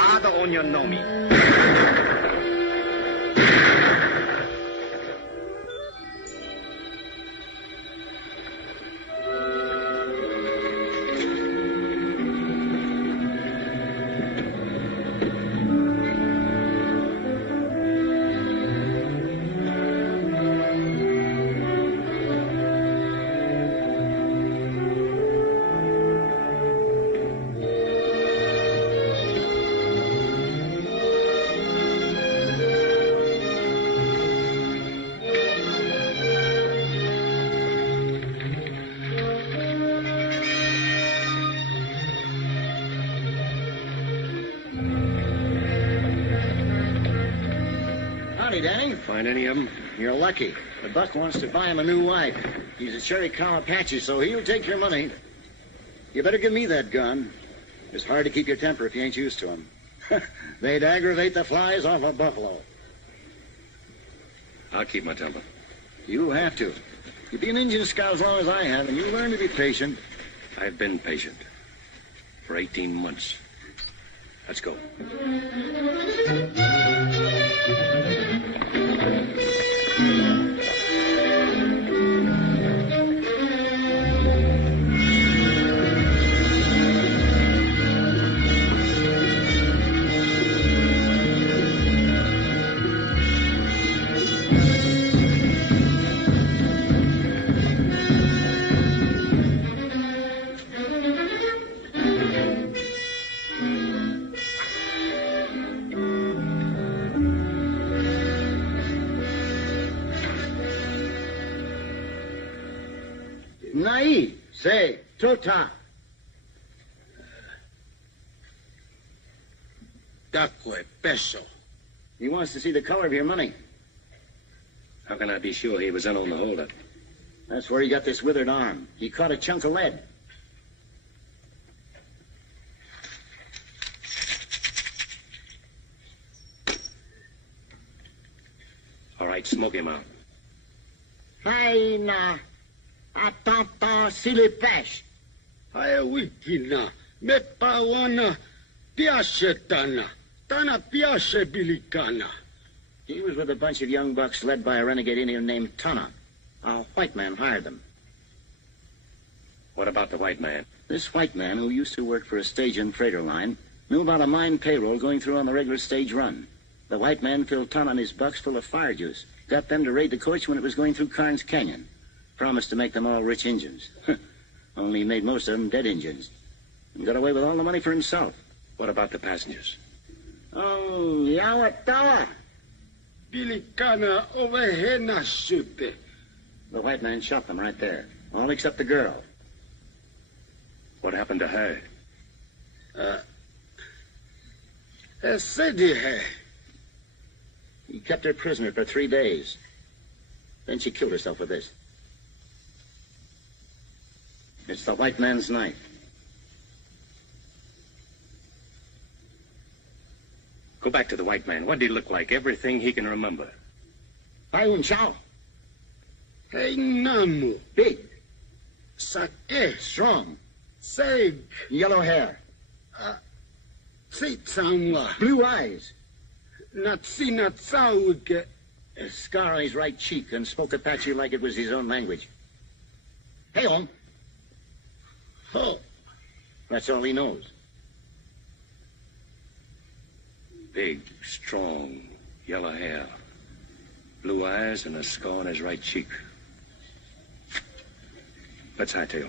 Nada on your know me. Danny? Find any of them? You're lucky. The buck wants to buy him a new wife. He's a cherry cow Apache, so he'll take your money. You better give me that gun. It's hard to keep your temper if you ain't used to them. They'd aggravate the flies off a buffalo. I'll keep my temper. You'll have to. You've been an Indian scout as long as I have, and you'll learn to be patient. I've been patient. For 18 months. Let's go. Nai, say, Tota. Dakwe, peso. He wants to see the color of your money. How can I be sure he was in on the holdup? That's where he got this withered arm. He caught a chunk of lead. All right, smoke him out. Hai na. Atata silipesh. Haya wikina, mepawana, piashetana, tana piase bilikana. He was with a bunch of young bucks led by a renegade Indian named Tana. A white man hired them. What about the white man? This white man, who used to work for a stage and freighter line, knew about a mine payroll going through on the regular stage run. The white man filled Tana and his bucks full of fire juice, got them to raid the coach when it was going through Carnes Canyon. Promised to make them all rich Injuns. Only made most of them dead Injuns. And got away with all the money for himself. What about the passengers? Oh, Yawatawa. Bilikana ovehena supe. The white man shot them right there. All except the girl. What happened to her? Esedi. He kept her prisoner for 3 days. Then she killed herself with this. It's the white man's knife. Go back to the white man. What did he look like? Everything he can remember. Ayun Chow. Hey namu. Big. Sake. Strong. Seg. Yellow hair. Sitsamwa. Blue eyes. Natsina tsauke. A scar on his right cheek and spoke Apache like it was his own language. Hey, on. Ho. That's all he knows. Big, strong, yellow hair. Blue eyes and a scar on his right cheek. Let's hightail.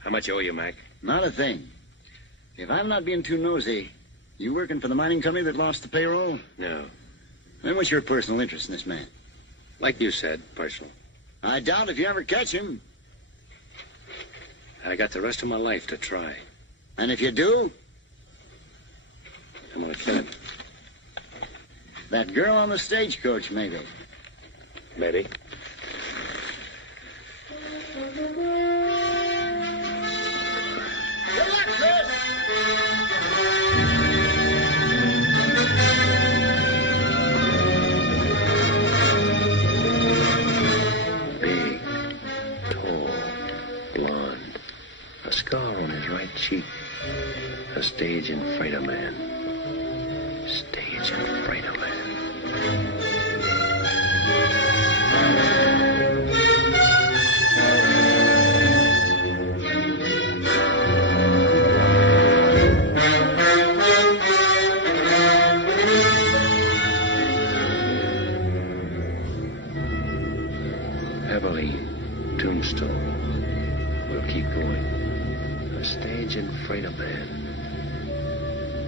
How much owe you, Mac? Not a thing. If I'm not being too nosy, you working for the mining company that lost the payroll? No. Then what's your personal interest in this man? Like you said, personal. I doubt if you ever catch him. I got the rest of my life to try. And if you do? I'm gonna kill him. That girl on the stagecoach, maybe. Maybe. Good luck, Chris! A stage and freighter man. Stage and freighter man. Tombstone. We'll keep going. A stage and freighter man.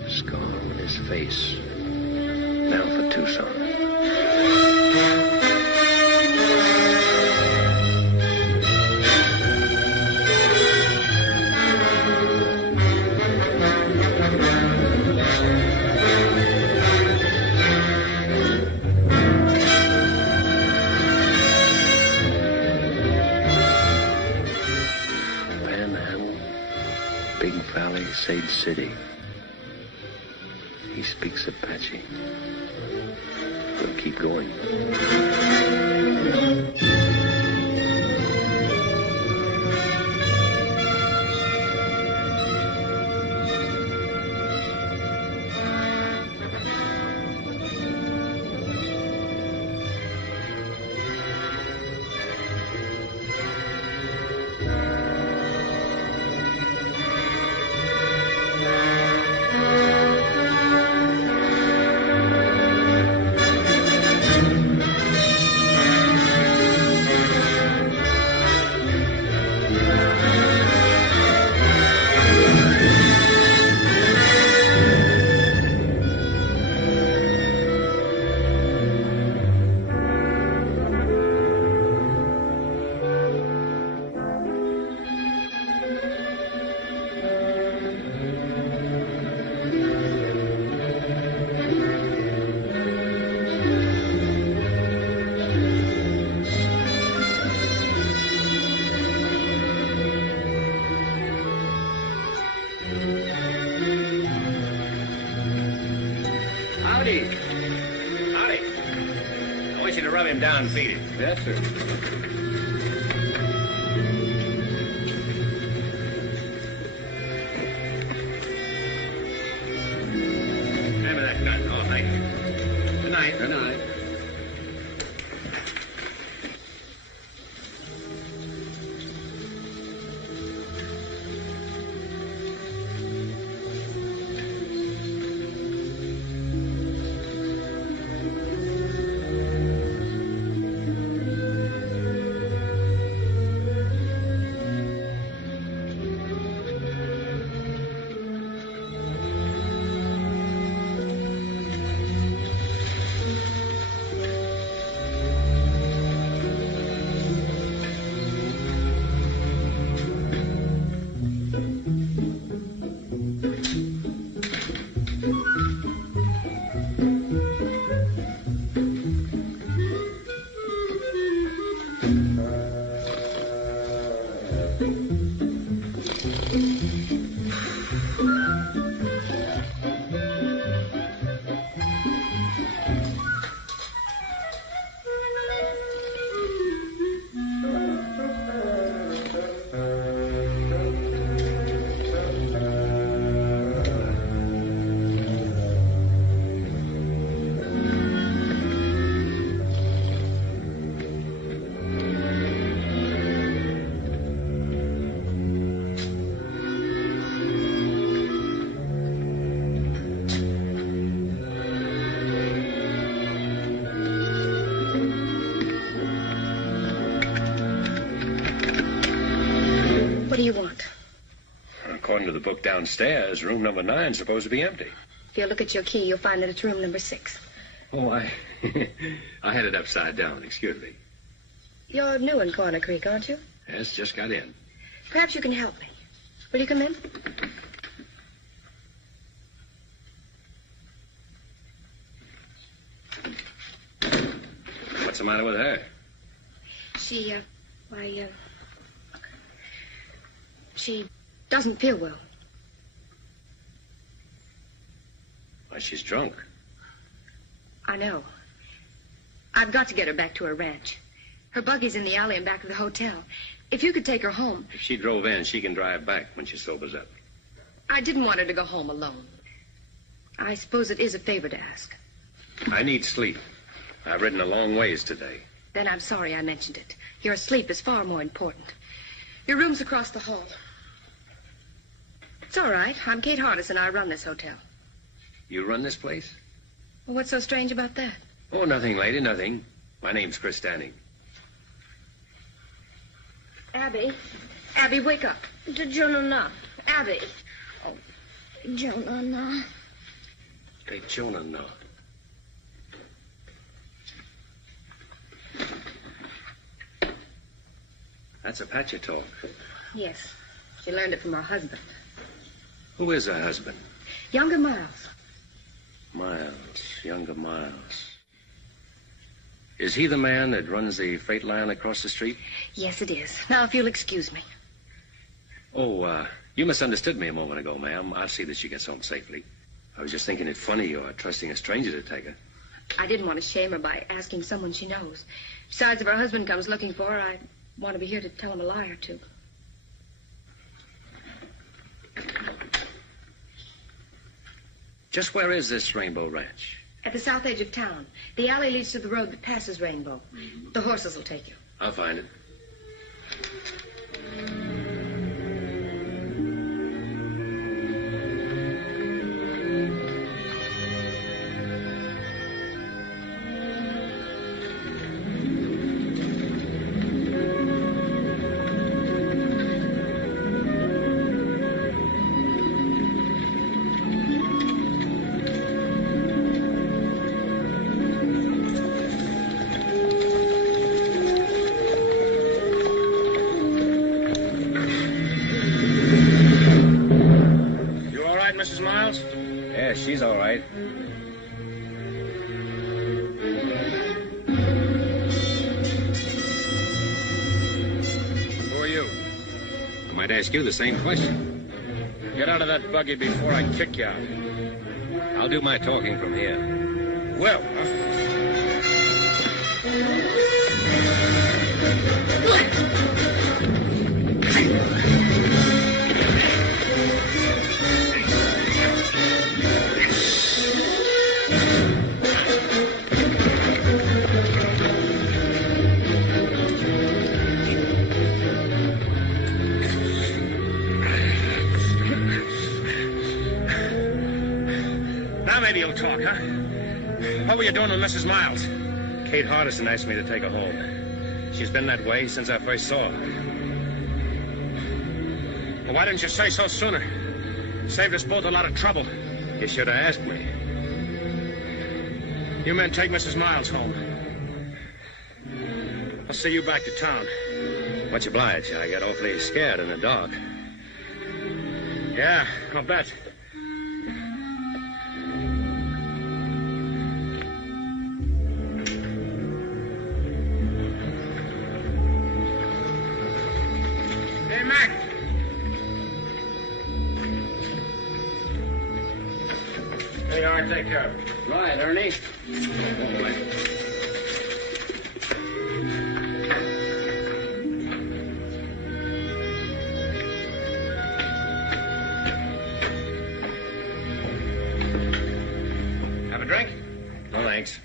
Scar on his face. Now for Tucson. Sage City. He speaks Apache. We'll keep going. Down, feed it. Yes, sir. Hand me that gun. Oh, thank you. Good night. Good night. What do you want? According to the book downstairs, room number 9 is supposed to be empty. If you look at your key, you'll find that it's room number 6. Oh, I had it upside down. Excuse me. You're new in Corner Creek, aren't you? Yes, just got in. Perhaps you can help me. Will you come in? What's the matter with her? She doesn't feel well. Why, she's drunk. I know. I've got to get her back to her ranch. Her buggy's in the alley in back of the hotel. If you could take her home. If she drove in, she can drive back when she sobers up. I didn't want her to go home alone. I suppose it is a favor to ask. I need sleep. I've ridden a long ways today. Then I'm sorry I mentioned it. Your sleep is far more important. Your room's across the hall. It's all right. I'm Kate Hardison. I run this hotel. You run this place? Well, what's so strange about that? Oh, nothing, lady, nothing. My name's Chris Stanning. Abby. Abby, wake up. Jonah. Abby. Jonah. Hey, Jonah, no. That's Apache talk. Yes. She learned it from her husband. Who is her husband? Younger Miles. Younger Miles. Is he the man that runs the freight line across the street? Yes, it is. Now, if you'll excuse me. Oh, you misunderstood me a moment ago, ma'am. I'll see that she gets home safely. I was just thinking it funny you're trusting a stranger to take her. I didn't want to shame her by asking someone she knows. Besides, if her husband comes looking for her, I want to be here to tell him a lie or two. Just where is this Rainbow Ranch? At the south edge of town. The alley leads to the road that passes Rainbow. The horses will take you. I'll find it. She's all right. Who are you? I might ask you the same question. Get out of that buggy before I kick you out. I'll do my talking from here. Well, maybe you'll talk, huh? What were you doing with Mrs. Miles? Kate Hardison asked me to take her home. She's been that way since I first saw her. Well, why didn't you say so sooner? Saved us both a lot of trouble. You should have asked me. You men take Mrs. Miles home. I'll see you back to town. Much obliged. I got awfully scared in the dark. Yeah, I'll bet. Hey, Mac. There you are. Take care of it. Right, Ernie. Have a drink? No, thanks.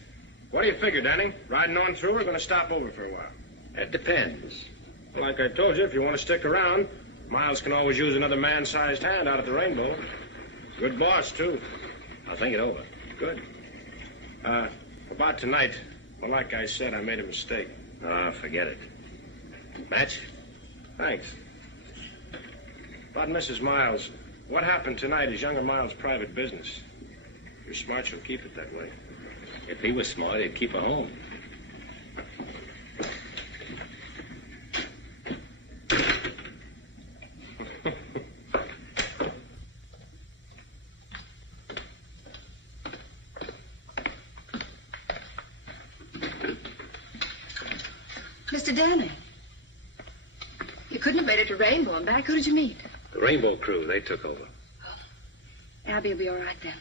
What do you figure, Danny? Riding on through or going to stop over for a while? It depends. Well, like I told you, if you want to stick around, Miles can always use another man-sized hand out at the Rainbow. Good boss, too. I'll think it over. Good. About tonight, well, like I said, I made a mistake. Forget it. Match? Thanks. About Mrs. Miles, what happened tonight is younger Miles' private business. If you're smart, you'll keep it that way. If he was smart, he'd keep her home. Mr. Danny, you couldn't have made it to Rainbow and back. Who did you meet? The Rainbow crew, they took over. Abby will be all right then.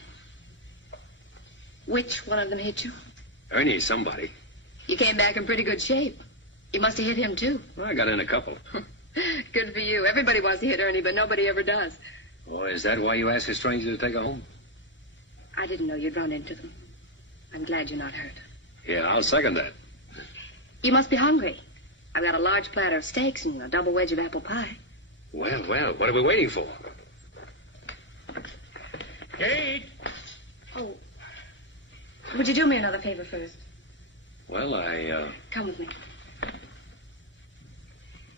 Which one of them hit you? Ernie's somebody. You came back in pretty good shape. You must have hit him, too. Well, I got in a couple. Good for you. Everybody wants to hit Ernie, but nobody ever does. Oh, is that why you asked a stranger to take her home? I didn't know you'd run into them. I'm glad you're not hurt. Yeah, I'll second that. You must be hungry. I've got a large platter of steaks and a double wedge of apple pie. Well, what are we waiting for? Kate! Oh. Would you do me another favor first? Well, Come with me.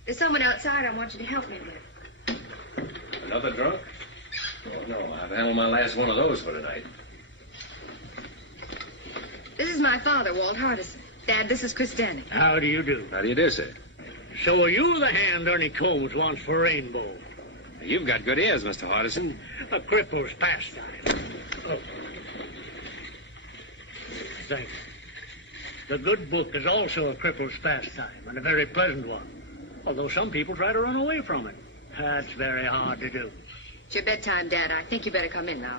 There's someone outside I want you to help me with. Another drunk? Oh, no, I've handled my last one of those for tonight. This is my father, Walt Hardison. Dad, this is Chris Danny. How do you do? How do you do, sir? So are you the hand Ernie Combs wants for Rainbow? You've got good ears, Mr. Hardison. A cripple's pastime. Oh. Thank you. The good book is also a cripple's pastime, and a very pleasant one. Although some people try to run away from it. That's very hard to do. It's your bedtime, Dad. I think you better come in now.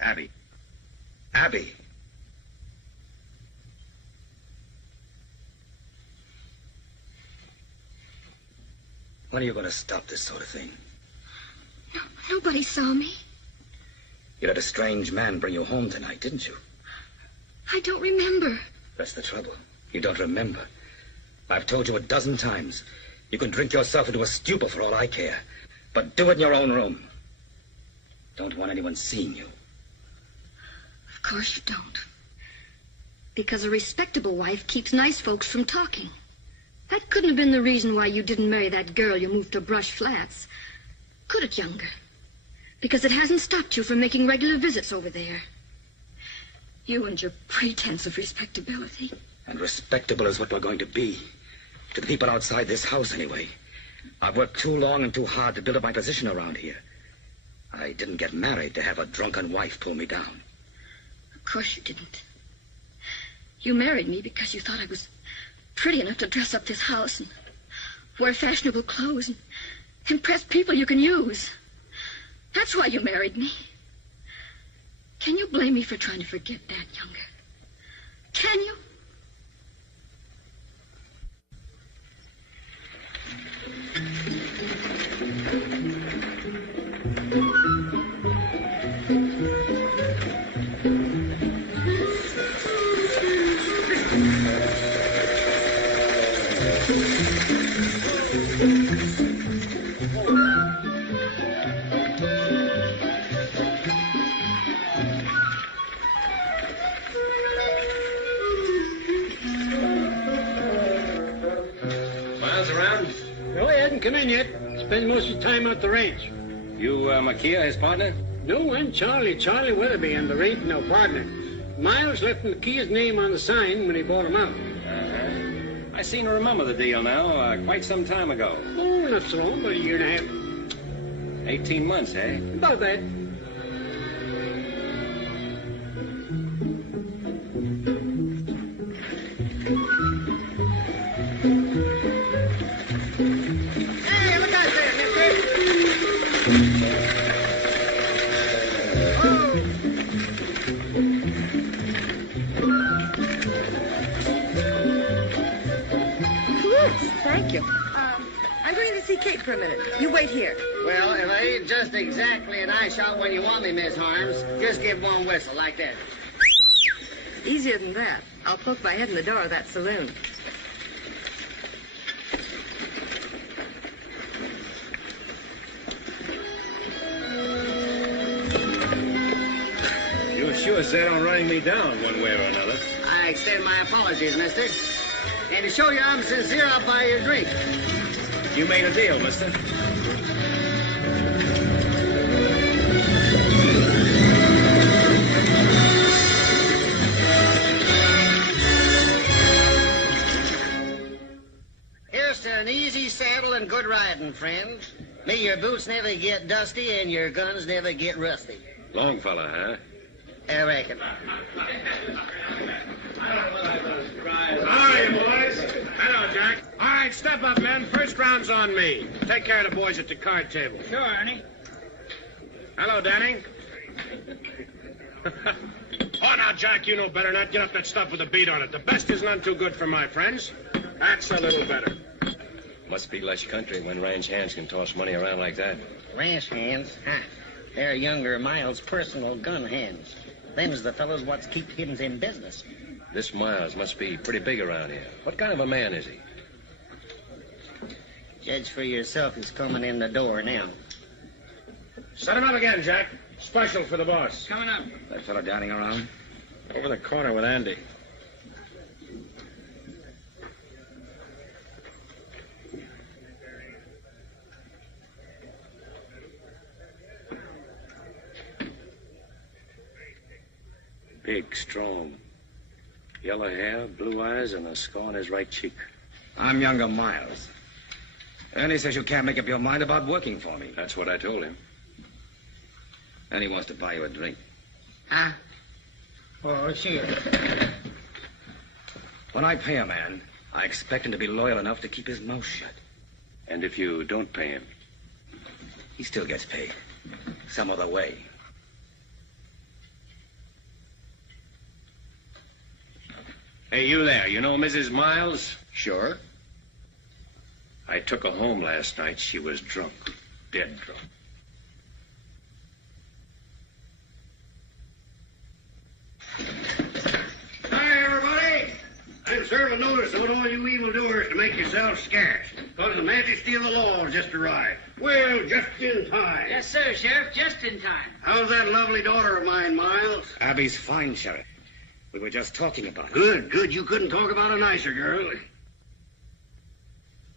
Abby. Abby. When are you going to stop this sort of thing? No, nobody saw me. You let a strange man bring you home tonight, didn't you? I don't remember. That's the trouble. You don't remember. I've told you a dozen times. You can drink yourself into a stupor for all I care. But do it in your own room. Don't want anyone seeing you. Of course you don't. Because a respectable wife keeps nice folks from talking. That couldn't have been the reason why you didn't marry that girl you moved to Brush Flats. Could it, Younger? Because it hasn't stopped you from making regular visits over there. You and your pretense of respectability. And respectable is what we're going to be. To the people outside this house, anyway. I've worked too long and too hard to build up my position around here. I didn't get married to have a drunken wife pull me down. Of course you didn't. You married me because you thought I was pretty enough to dress up this house and wear fashionable clothes and impress people you can use. That's why you married me. Can you blame me for trying to forget that, Younger? Can you? Come in yet. Spend most of your time at the ranch. You, Makia, his partner? No, I'm Charlie Weatherby, and there ain't no partner. Miles left Makia's name on the sign when he bought him out. I seem to remember the deal now, quite some time ago. Oh, not so long, about a year and a half. 18 months, eh? About that. Kate for a minute. You wait here. Well, if I ain't just exactly an eye shot when you want me, Miss Harms, just give one whistle like that. Easier than that. I'll poke my head in the door of that saloon. You sure set on running me down one way or another. I extend my apologies, mister. And to show you I'm sincere, I'll buy you a drink. You made a deal, mister. Here's to an easy saddle and good riding, friends. May your boots never get dusty and your guns never get rusty. Longfellow, huh? I reckon. How are you, boys? Hello, Jack. All right, step up, men. First round's on me. Take care of the boys at the card table. Sure, Ernie. Hello, Danny. Oh, now, Jack, you know better not get up that stuff with a beat on it. The best is none too good for my friends. That's a little better. Must be less country when ranch hands can toss money around like that. Ranch hands? Huh. They're younger Miles' personal gun hands. Them's the fellows what's keep him in business. This Miles must be pretty big around here. What kind of a man is he? Judge for yourself who's coming in the door now. Set him up again, Jack. Special for the boss. Coming up. That fellow dining around? Over the corner with Andy. Big, strong. Yellow hair, blue eyes, and a scar on his right cheek. I'm younger Miles. Ernie says you can't make up your mind about working for me. That's what I told him. And he wants to buy you a drink. Huh? Oh, sure. When I pay a man, I expect him to be loyal enough to keep his mouth shut. And if you don't pay him? He still gets paid. Some other way. Hey, you there. You know Mrs. Miles? Sure. I took her home last night. She was drunk. Dead drunk. Hi, everybody. I'm serving notice on all you evildoers to make yourselves scarce, because the majesty of the law has just arrived. Well, just in time. Yes, sir, Sheriff. Just in time. How's that lovely daughter of mine, Miles? Abby's fine, Sheriff. We were just talking about it. Good, good. You couldn't talk about a nicer girl.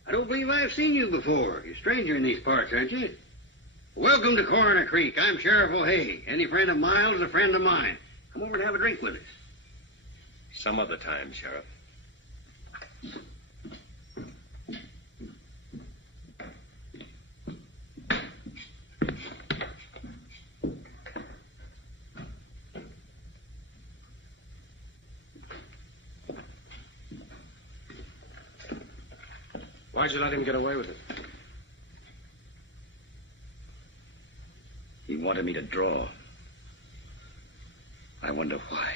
I don't believe I've seen you before. You're a stranger in these parts, aren't you? Welcome to Coroner Creek. I'm Sheriff O'Hay. Any friend of Miles is a friend of mine. Come over and have a drink with us. Some other time, Sheriff. Why'd you let him get away with it? He wanted me to draw. I wonder why.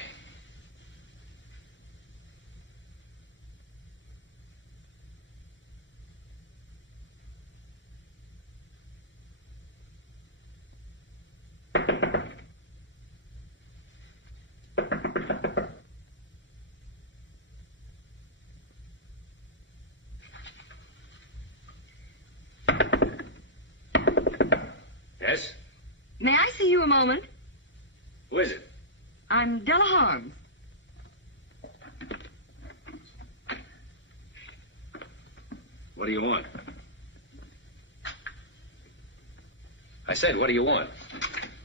Yes? May I see you a moment? Who is it? I'm Della Harms. What do you want? I said, what do you want?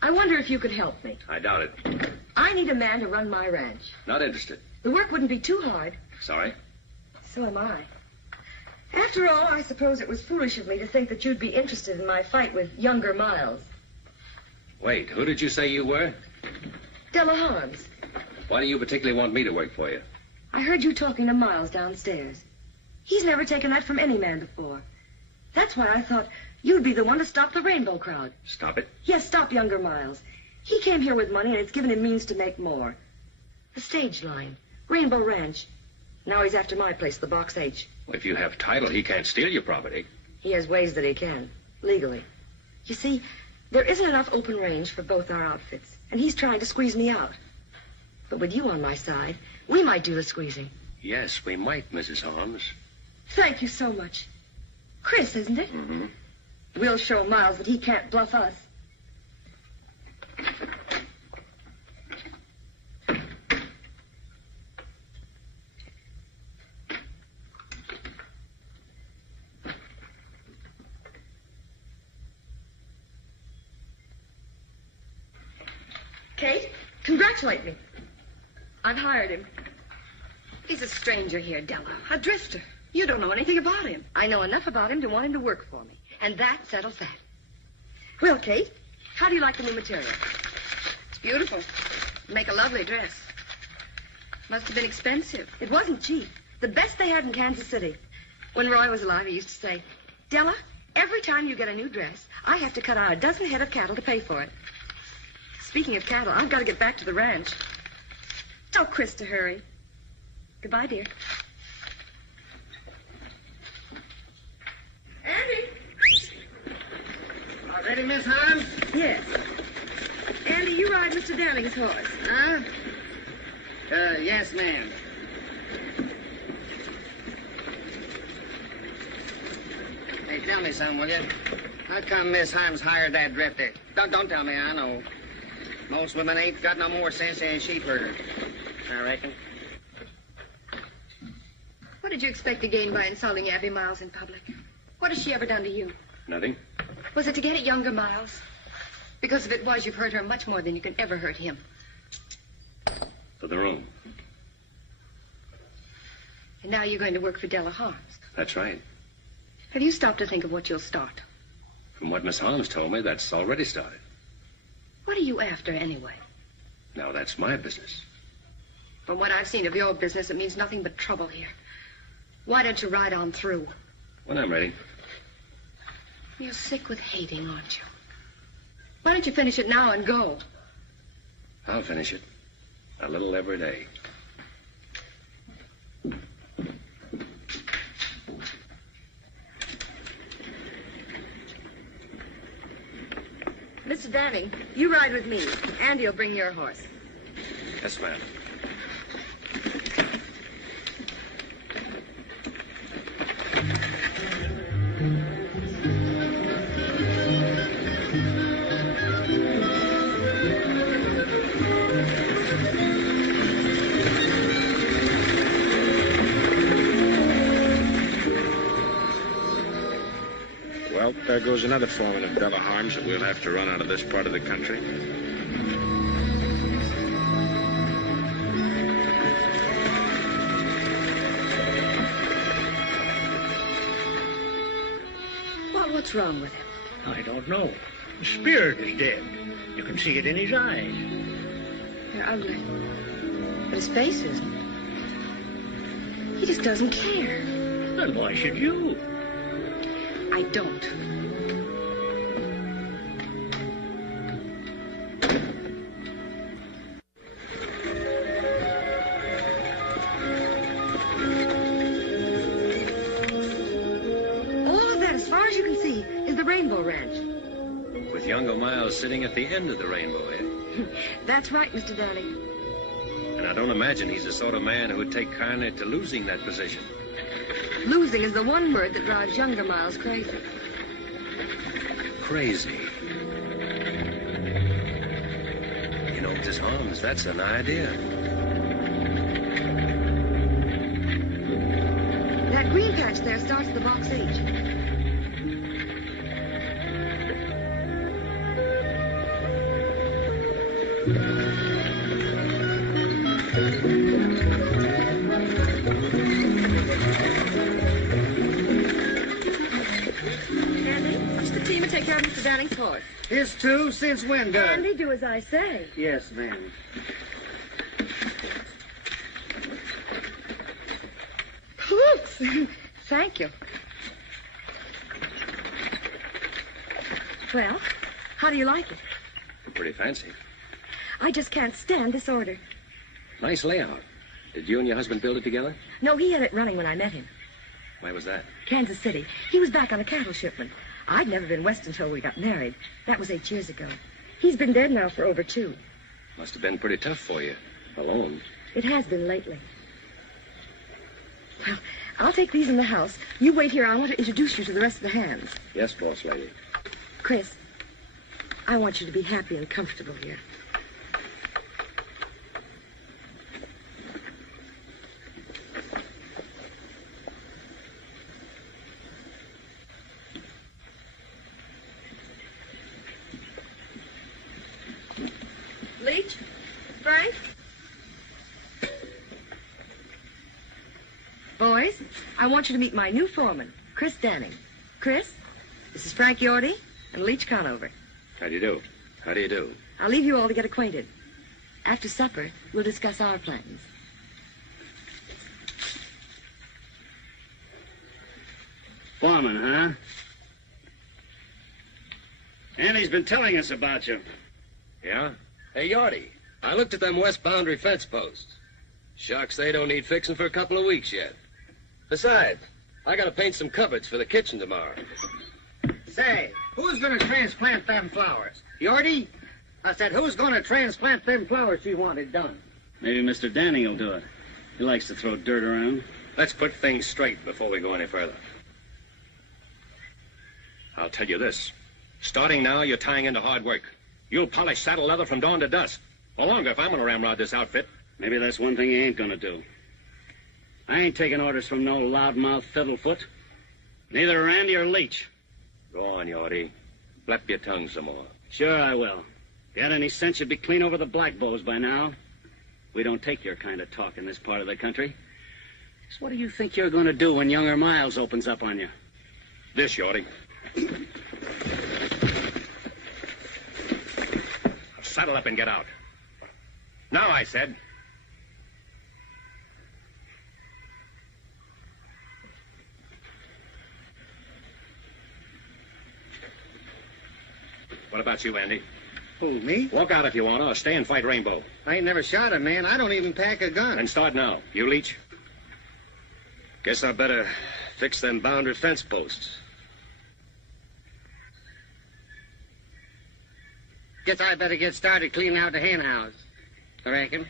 I wonder if you could help me. I doubt it. I need a man to run my ranch. Not interested. The work wouldn't be too hard. Sorry? So am I. After all, I suppose it was foolish of me to think that you'd be interested in my fight with younger Miles. Wait, who did you say you were? Della Harms. Why do you particularly want me to work for you? I heard you talking to Miles downstairs. He's never taken that from any man before. That's why I thought you'd be the one to stop the rainbow crowd. Stop it. Yes, stop younger Miles. He came here with money, and it's given him means to make more. The stage line, Rainbow Ranch. Now he's after my place, the Box H. Well, if you have title, he can't steal your property. He has ways that he can, legally. You see, there isn't enough open range for both our outfits, and he's trying to squeeze me out. But with you on my side, we might do the squeezing. Yes, we might, Mrs. Holmes. Thank you so much. Chris, isn't it? Mm-hmm. We'll show Miles that he can't bluff us. Kate, congratulate me. I've hired him. He's a stranger here, Della. A drifter. You don't know anything about him. I know enough about him to want him to work for me. And that settles that. Well, Kate, how do you like the new material? It's beautiful. Make a lovely dress. Must have been expensive. It wasn't cheap. The best they had in Kansas City. When Roy was alive, he used to say, Della, every time you get a new dress, I have to cut out a dozen head of cattle to pay for it. Speaking of cattle, I've got to get back to the ranch. Tell Chris to hurry. Goodbye, dear. Andy! All ready, Miss Holmes? Yes. Andy, you ride Mr. Downing's horse. Huh? Yes, ma'am. Hey, tell me something, will you? How come Miss Holmes hired that drifter? Don't tell me, I know. Most women ain't got no more sense than a sheep herder. I reckon. What did you expect to gain by insulting Abby Miles in public? What has she ever done to you? Nothing. Was it to get at younger Miles? Because if it was, you've hurt her much more than you can ever hurt him. For the room. And now you're going to work for Della Harms. That's right. Have you stopped to think of what you'll start? From what Miss Holmes told me, that's already started. What are you after, anyway? Now, that's my business. From what I've seen of your business, it means nothing but trouble here. Why don't you ride on through? When I'm ready. You're sick with hating, aren't you? Why don't you finish it now and go? I'll finish it. A little every day. Mr. Downing, you ride with me. Andy will bring your horse. Yes, ma'am. Well, there goes another foreman of Della Harms that we'll have to run out of this part of the country. Well, what's wrong with him? I don't know. The spirit is dead. You can see it in his eyes. They're ugly. But his face isn't. He just doesn't care. Then why should you? I don't. All of that, as far as you can see, is the Rainbow Ranch. With younger Miles sitting at the end of the rainbow, eh? That's right, Mr. Downing. And I don't imagine he's the sort of man who would take kindly to losing that position. Losing is the one word that drives younger Miles crazy. Crazy. You know, Mrs. Holmes, that's an idea. That green patch there starts at the box H. Take care of Mr. Downing's horse. His two? Since when, Doug? Andy, do as I say. Yes, ma'am. Oops. Thank you. Well, how do you like it? Pretty fancy. I just can't stand disorder. Nice layout. Did you and your husband build it together? No, he had it running when I met him. Where was that? Kansas City. He was back on a cattle shipment. I'd never been west until we got married. That was 8 years ago. He's been dead now for over 2. Must have been pretty tough for you. Alone. It has been lately. Well, I'll take these in the house. You wait here. I want to introduce you to the rest of the hands. Yes, boss lady. Chris, I want you to be happy and comfortable here. Leach? Frank? Boys, I want you to meet my new foreman, Chris Danning. Chris, this is Frank Yorty and Leach Conover. How do you do? How do you do? I'll leave you all to get acquainted. After supper, we'll discuss our plans. Foreman, huh? Annie's been telling us about you. Yeah? Hey, Yorty, I looked at them west boundary fence posts. Shucks, they don't need fixing for a couple of weeks yet. Besides, I gotta paint some cupboards for the kitchen tomorrow. Say, who's gonna transplant them flowers? Yorty? I said, who's gonna transplant them flowers she wanted done? Maybe Mr. Danny will do it. He likes to throw dirt around. Let's put things straight before we go any further. I'll tell you this. Starting now, you're tying into hard work. You'll polish saddle leather from dawn to dusk. No longer if I'm going to ramrod this outfit. Maybe that's one thing he ain't gonna do. I ain't taking orders from no loudmouth fiddlefoot. Neither Randy or Leach. Go on, Yorty. Flap your tongue some more. Sure I will. If you had any sense, you'd be clean over the black bows by now. We don't take your kind of talk in this part of the country. So what do you think you're going to do when younger Miles opens up on you? This, Yorty. Saddle up and get out. Now, I said. What about you, Andy? Who, me? Walk out if you want to, or stay and fight Rainbow. I ain't never shot a man. I don't even pack a gun. Then start now. You, Leach? Guess I better fix them boundary fence posts. Guess I better get started cleaning out the hen house. I reckon.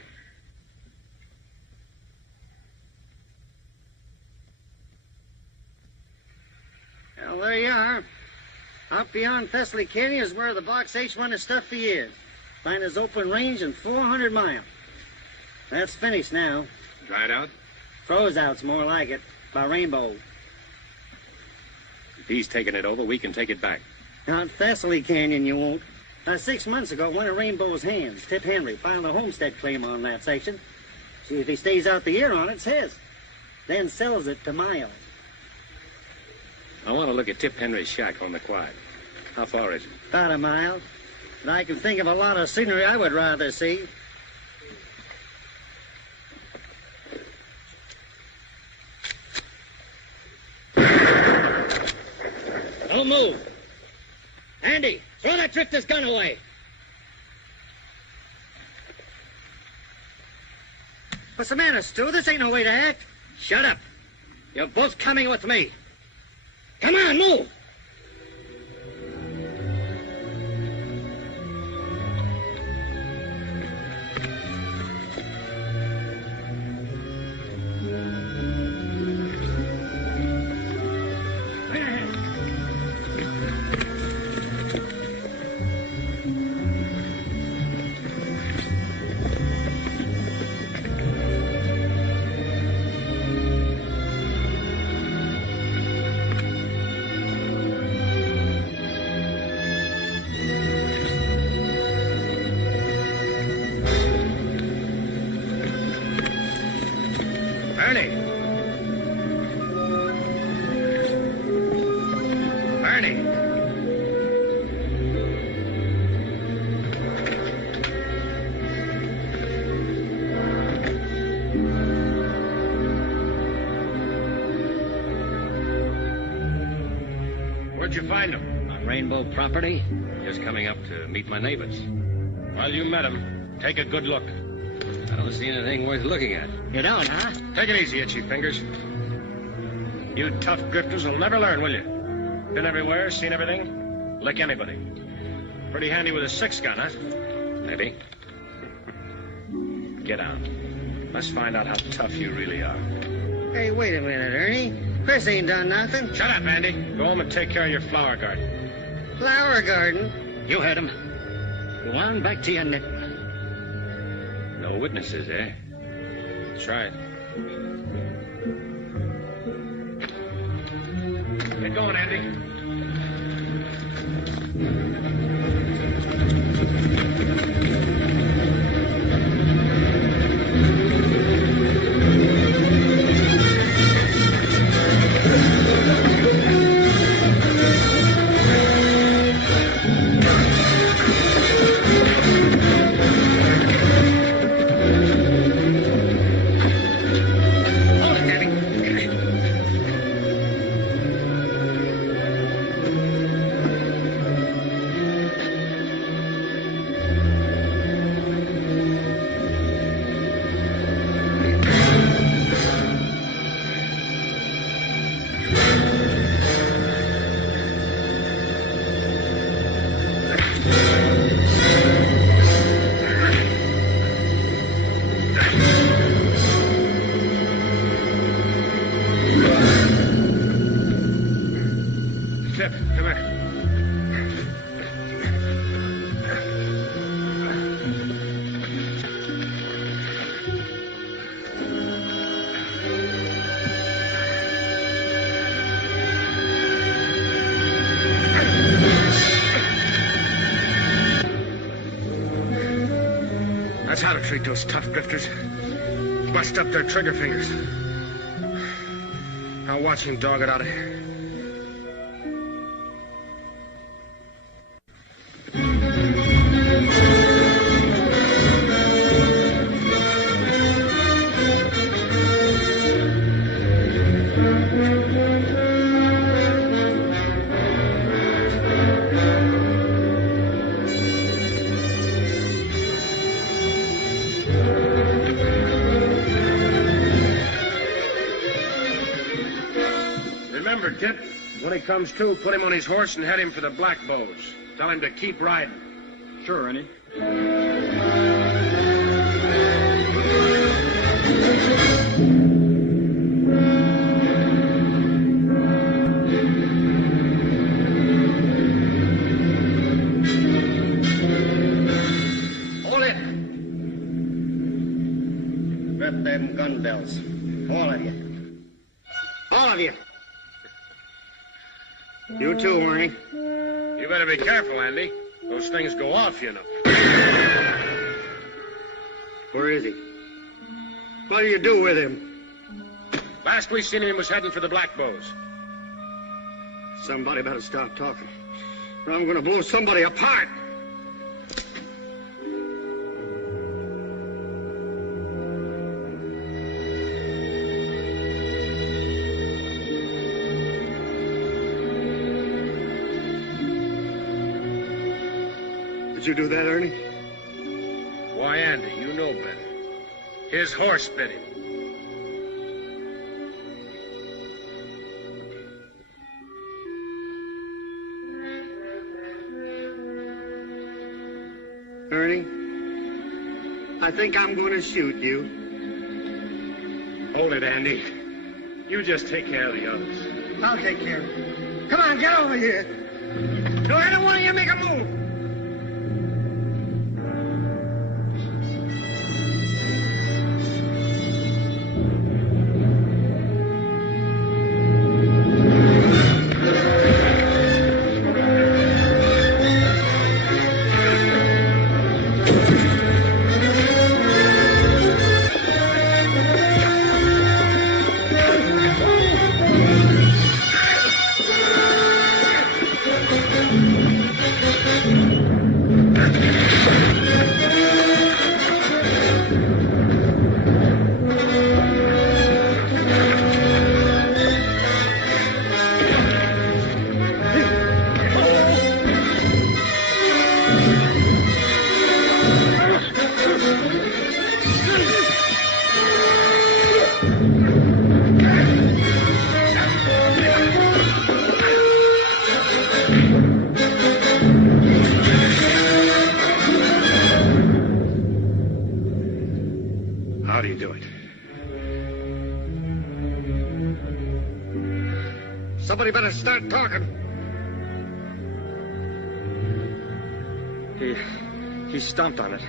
Well, there you are. Up beyond Thessaly Canyon is where the Box H run of stuffy is. Finest open range in 400 miles. That's finished now. Dried out? Froze out's more like it. By Rainbow. If he's taking it over, we can take it back. Out Thessaly Canyon you won't. 6 months ago, one of Rainbow's hands, Tip Henry, filed a homestead claim on that section. See, if he stays out the year on it, it's his. Then sells it to Miles. I want to look at Tip Henry's shack on the Quad. How far is it? About a mile. And I can think of a lot of scenery I would rather see. Don't move. Andy, throw that drifter's gun away. What's the matter, Stu? This ain't no way to act. Shut up. You're both coming with me. Come on, move. Where'd you find him? On Rainbow property? Just coming up to meet my neighbors. Well, you met him. Take a good look. I don't see anything worth looking at. You don't, huh? Take it easy, itchy fingers. You tough grifters will never learn, will you? Been everywhere, seen everything? Lick anybody. Pretty handy with a 6-gun, huh? Maybe. Get out. Let's find out how tough you really are. Hey, wait a minute, Ernie. Chris ain't done nothing. Shut up, Andy. Go home and take care of your flower garden. Flower garden? You heard him. Go on back to your knitting. No witnesses, eh? That's right. Get going, Andy. treat those tough grifters. Bust up their trigger fingers. I'll watch him dog it out of here. Remember, Tip, when he comes to, put him on his horse and head him for the Black Bows. Tell him to keep riding. Sure, Ernie. Hold it. Strap them gun belts. All of you. All of you. You too, Ernie. You better be careful, Andy. Those things go off, you know. Where is he? What do you do with him? Last we seen him, he was heading for the Black Bows. Somebody better stop talking, or I'm gonna blow somebody apart. Did you do that, Ernie? Why, Andy, you know better. His horse bit him. Ernie, I think I'm going to shoot you. Hold it, Andy. You just take care of the others. I'll take care of it. Come on, get over here. Don't any one of you make a move. How do you do it? Somebody better start talking. He stomped on it.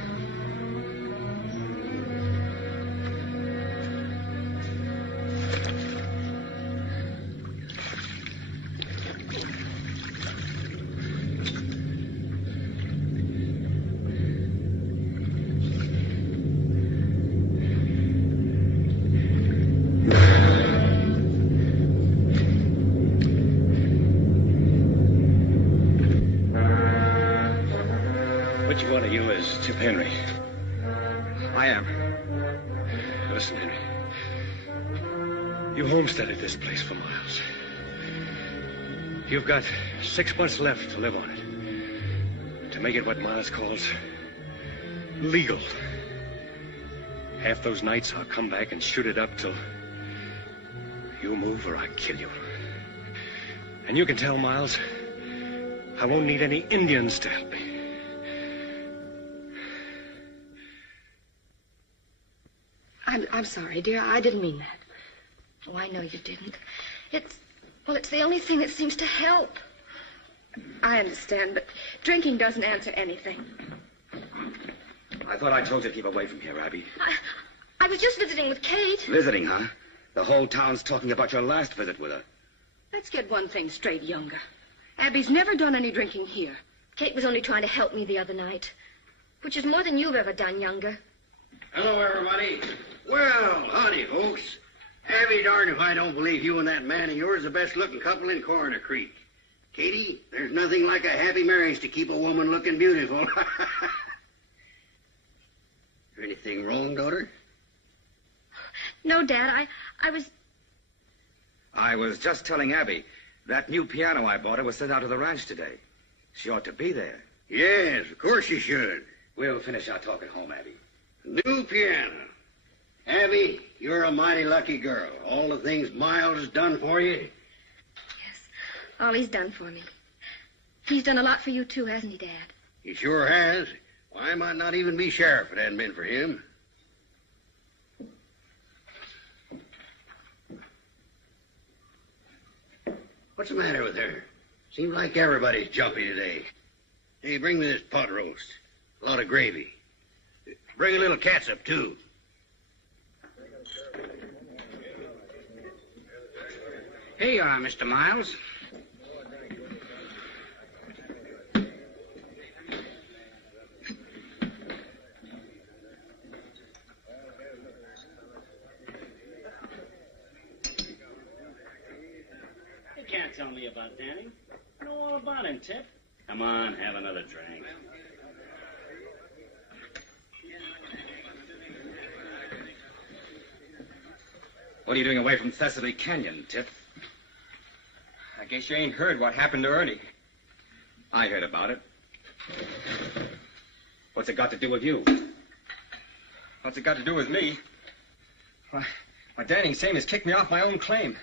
Which one of you is Tip Henry? I am. Listen, Henry. You homesteaded this place for miles. You've got 6 months left to live on it. To make it what Miles calls legal. Half those nights I'll come back and shoot it up till you move or I kill you. And you can tell Miles I won't need any Indians to help me. I'm sorry, dear. I didn't mean that. Oh, I know you didn't. It's the only thing that seems to help. I understand, but drinking doesn't answer anything. I thought I told you to keep away from here, Abby. I was just visiting with Kate. Visiting, huh? The whole town's talking about your last visit with her. Let's get one thing straight, Younger. Abby's never done any drinking here. Kate was only trying to help me the other night, which is more than you've ever done, Younger. Hello, everybody. Well, howdy, folks. I'll be darned if I don't believe you and that man of yours are the best-looking couple in Coroner Creek. Katie, there's nothing like a happy marriage to keep a woman looking beautiful. Is anything wrong, daughter? No, Dad, I was... I was just telling Abby that new piano I bought her was sent out to the ranch today. She ought to be there. Yes, of course you should. We'll finish our talk at home, Abby. New piano. Abby, you're a mighty lucky girl. All the things Miles has done for you. Yes, all he's done for me. He's done a lot for you, too, hasn't he, Dad? He sure has. Well, I might not even be sheriff if it hadn't been for him. What's the matter with her? Seems like everybody's jumpy today. Hey, bring me this pot roast. A lot of gravy. Bring a little catsup, too. Here you are, Mr. Miles. You can't tell me about Danny. I know all about him, Tip. Come on, have another drink. What are you doing away from Thessaly Canyon, Tip? I guess you ain't heard what happened to Ernie. I heard about it. What's it got to do with you? What's it got to do with me? Why, Danny same as kicked me off my own claim.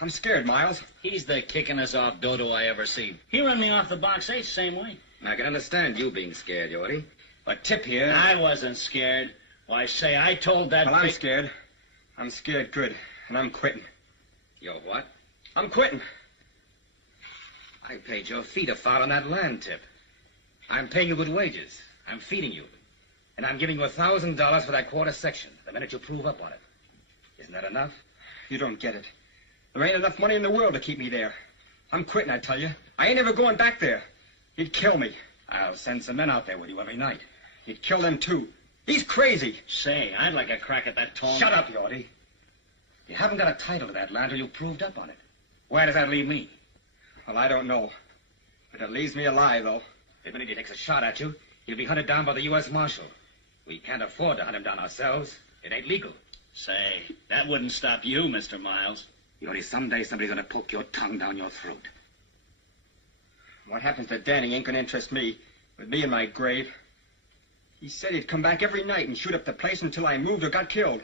I'm scared, Miles. He's the kickingest off dodo I ever seen. He run me off the box 8 same way. I can understand you being scared, Yorty. But Tip here... I wasn't scared. Why, say, I told that... Well, I'm scared. I'm scared good, and I'm quitting. You're what? I'm quitting. I paid your feet a foul on that land, Tip. I'm paying you good wages. I'm feeding you. And I'm giving you $1,000 for that quarter section the minute you prove up on it. Isn't that enough? You don't get it. There ain't enough money in the world to keep me there. I'm quitting, I tell you. I ain't ever going back there. He'd kill me. I'll send some men out there with you every night. He'd kill them, too. He's crazy. Say, I'd like a crack at that tall... Shut up, Yorty. You haven't got a title to that land till you proved up on it. Where does that leave me? Well, I don't know. But it leaves me alive, though. The minute he takes a shot at you, you'll be hunted down by the U.S. Marshal. We can't afford to hunt him down ourselves. It ain't legal. Say, that wouldn't stop you, Mr. Miles. Yorty, someday somebody's gonna poke your tongue down your throat. What happens to Danny ain't gonna interest me. With me in my grave. He said he'd come back every night and shoot up the place until I moved or got killed.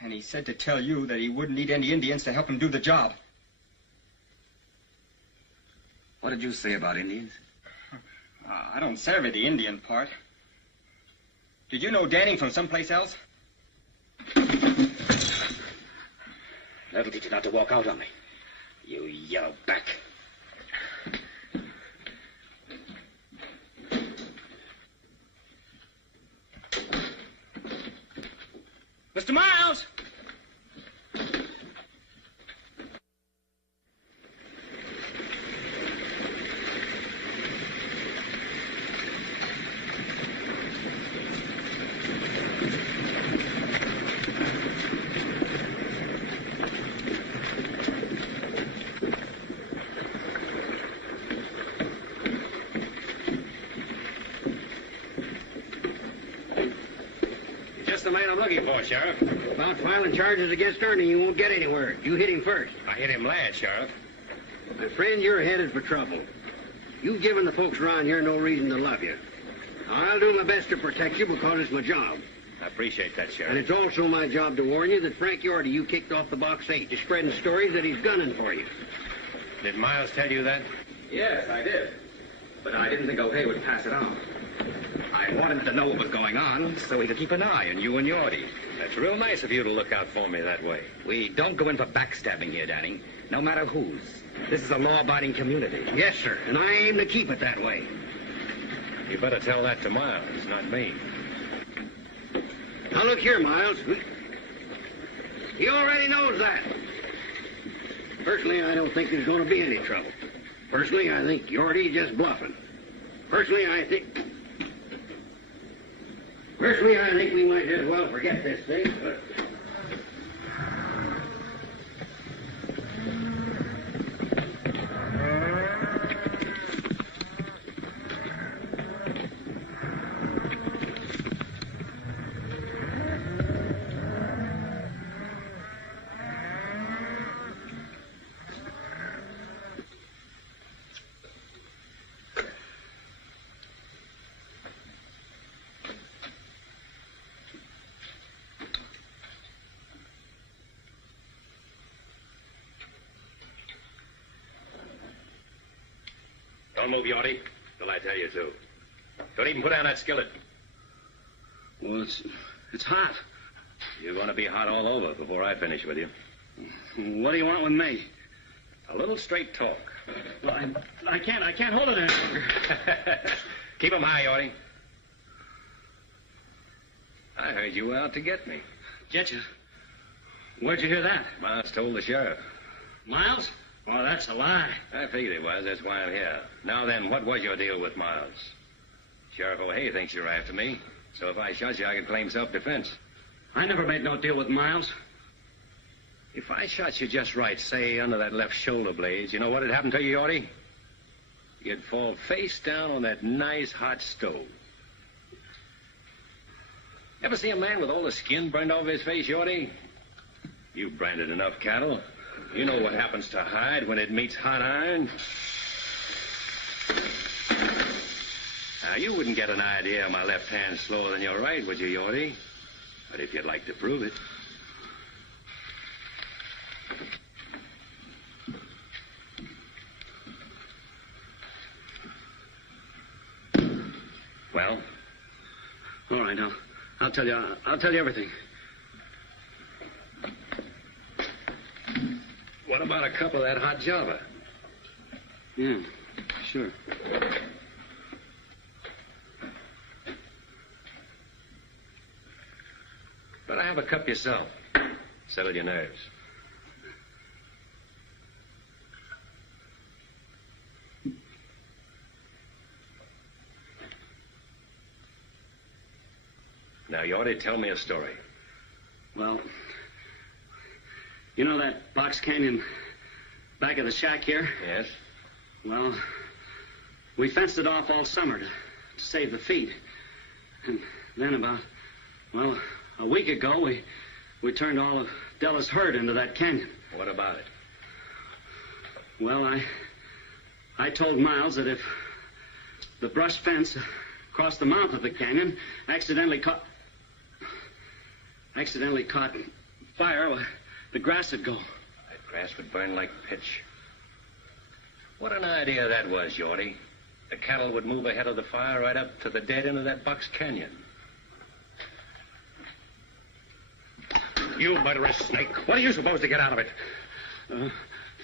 And he said to tell you that he wouldn't need any Indians to help him do the job. What did you say about Indians? I don't savvy the Indian part. Did you know Danny from someplace else? That'll teach you not to walk out on me. You yell back. Mr. Miles! The man I'm looking for, Sheriff. About filing charges against Ernie, you won't get anywhere. You hit him first. I hit him last, Sheriff. My friend, you're headed for trouble. You've given the folks around here no reason to love you. Now, I'll do my best to protect you because it's my job. I appreciate that, Sheriff. And it's also my job to warn you that Frank Yorty you kicked off the box 8 to spreading stories that he's gunning for you. Did Miles tell you that? Yes, I did. But I didn't think O'Hay would pass it on. I wanted him to know what was going on so he could keep an eye on you and Yorty. That's real nice of you to look out for me that way. We don't go in for backstabbing here, Danny. No matter whose. This is a law-abiding community. Yes, sir. And I aim to keep it that way. You better tell that to Miles, not me. Now, look here, Miles. He already knows that. Personally, I don't think there's going to be any trouble. Personally, I think Yorty's just bluffing. Personally, I think... Personally, I think we might as well forget this thing. Don't move, Yorty, till I tell you to. Don't even put down that skillet. Well, it's hot. You're going to be hot all over before I finish with you. What do you want with me? A little straight talk. Well, I can't hold it any longer. Keep 'em high, Yorty. I heard you were out to get me. Get you? Where'd you hear that? Miles told the sheriff. Miles? Oh, that's a lie. I figured it was. That's why I'm here. Now then, what was your deal with Miles? Sheriff O'Hay thinks you're after me. So if I shot you, I can claim self-defense. I never made no deal with Miles. If I shot you just right, say, under that left shoulder blade, you know what'd happen to you, Yorty? You'd fall face down on that nice hot stove. Ever see a man with all the skin burned off his face, Yorty? You've branded enough cattle. You know what happens to hide when it meets hot iron. Now, you wouldn't get an idea of my left hand slower than your right, would you, Yorty? But if you'd like to prove it. Well? All right, I'll tell you everything. What about a cup of that hot Java? Yeah, sure. Better have a cup yourself. Settle your nerves. Now, you ought to tell me a story. Well, you know that box canyon back of the shack here? Yes? Well, we fenced it off all summer to save the feed. And then about, a week ago, we turned all of Della's herd into that canyon. What about it? Well, I told Miles that if the brush fence across the mouth of the canyon accidentally caught fire, well, the grass would go. That grass would burn like pitch. What an idea that was, Yorty. The cattle would move ahead of the fire right up to the dead end of that box canyon. You murderous snake. What are you supposed to get out of it?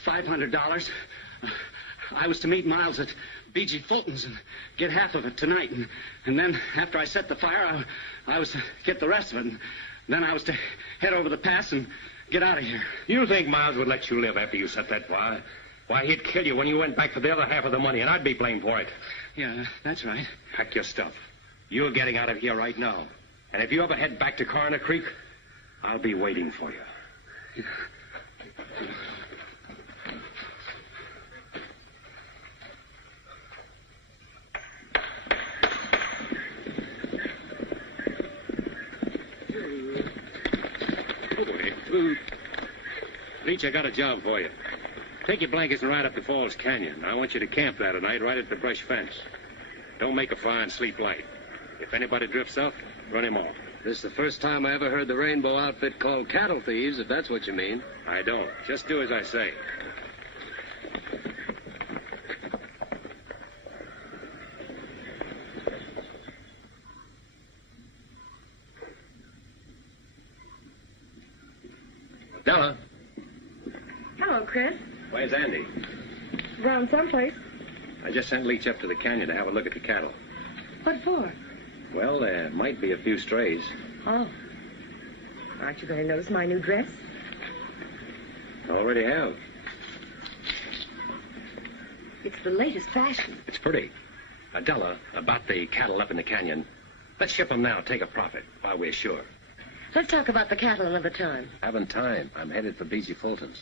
$500. I was to meet Miles at B.G. Fulton's and get half of it tonight. And then, after I set the fire, I was to get the rest of it. And then I was to head over the pass and get out of here. You think Miles would let you live after you set that fire? Why, he'd kill you when you went back for the other half of the money, and I'd be blamed for it. Yeah, that's right. Pack your stuff. You're getting out of here right now. And if you ever head back to Coroner Creek, I'll be waiting for you. Yeah. Leach, I got a job for you. Take your blankets and ride up to Falls Canyon. I want you to camp there tonight right at the brush fence. Don't make a fire and sleep light. If anybody drifts up, run him off. This is the first time I ever heard the Rainbow outfit called cattle thieves, if that's what you mean. I don't. Just do as I say. Della. Hello, Chris. Where's Andy? Around someplace. I just sent Leach up to the canyon to have a look at the cattle. What for? Well, there might be a few strays. Oh. Aren't you going to notice my new dress? Already have. It's the latest fashion. It's pretty. Della, about the cattle up in the canyon. Let's ship them now, take a profit, while we're sure. Let's talk about the cattle another time. Haven't time. I'm headed for B.G. Fulton's.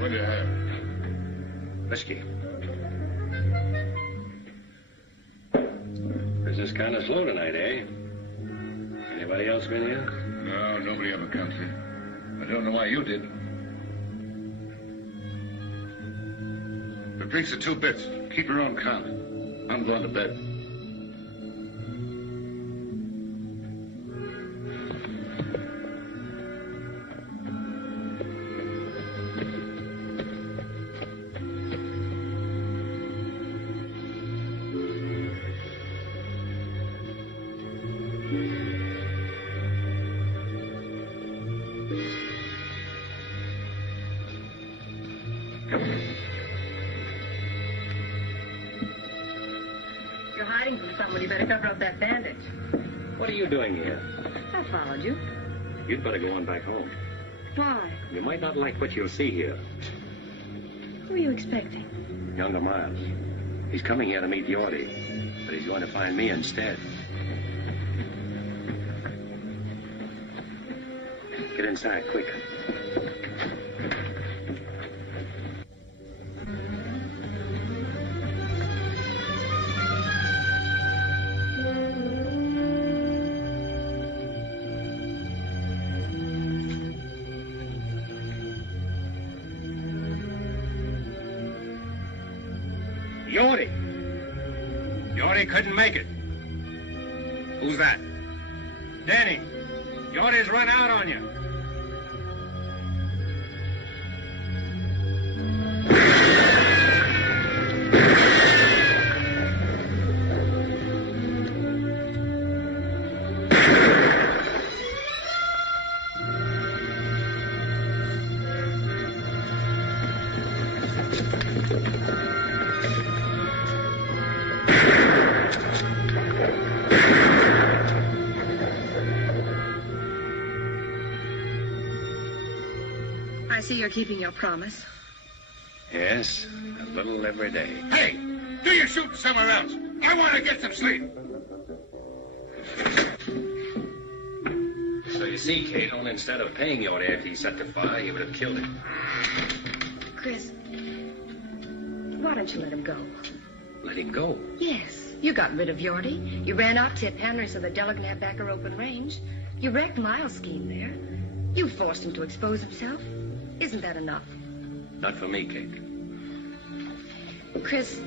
What do you have? Whiskey. Business kind of slow tonight, eh? Anybody else been here? No, nobody ever comes here. I don't know why you did. The drinks are 2 bits. Keep your own count. I'm going to bed. You're hiding from someone. You better cover up that bandage. What are you doing here? I followed you. You'd better go on back home. Why? You might not like what you'll see here. Who are you expecting? Younger Miles. He's coming here to meet Yorty, but he's going to find me instead. Get inside, quick. Yorty! Yorty couldn't make it. Who's that? Danny, Yorty's run out on you. I see you're keeping your promise. Yes, a little every day. Hey, do your shooting somewhere else. I want to get some sleep. So you see, Kate, only instead of paying Yorty after he set the fire, he would have killed him. Chris, why don't you let him go? Let him go. Yes, you got rid of Yorty. You ran out Tip Henry so that Della can have back her open range. You wrecked Miles' scheme there. You forced him to expose himself. Isn't that enough? Not for me, Kate. Chris,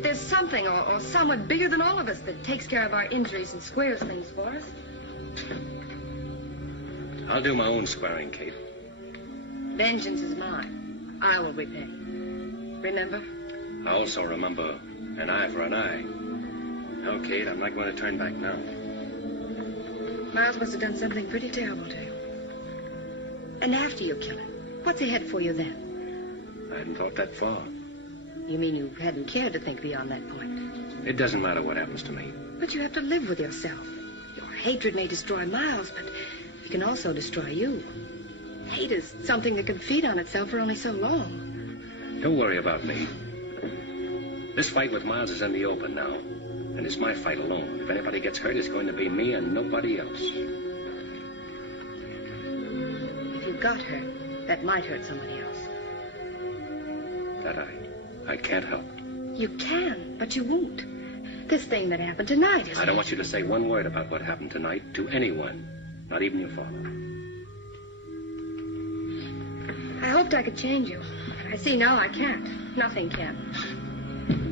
there's something or someone bigger than all of us that takes care of our injuries and squares things for us. I'll do my own squaring, Kate. Vengeance is mine. I will repay. Remember? I also remember an eye for an eye. No, Kate, I'm not going to turn back now. Miles must have done something pretty terrible to you. And after you kill him, what's ahead for you then? I hadn't thought that far. You mean you hadn't cared to think beyond that point? It doesn't matter what happens to me. But you have to live with yourself. Your hatred may destroy Miles, but it can also destroy you. Hate is something that can feed on itself for only so long. Don't worry about me. This fight with Miles is in the open now. And it's my fight alone. If anybody gets hurt, it's going to be me and nobody else. If you got hurt, that might hurt somebody else. That I can't help. You can, but you won't. This thing that happened tonight is... I don't want you to say one word about what happened tonight to anyone. Not even your father. I hoped I could change you. But I see now I can't. Nothing can.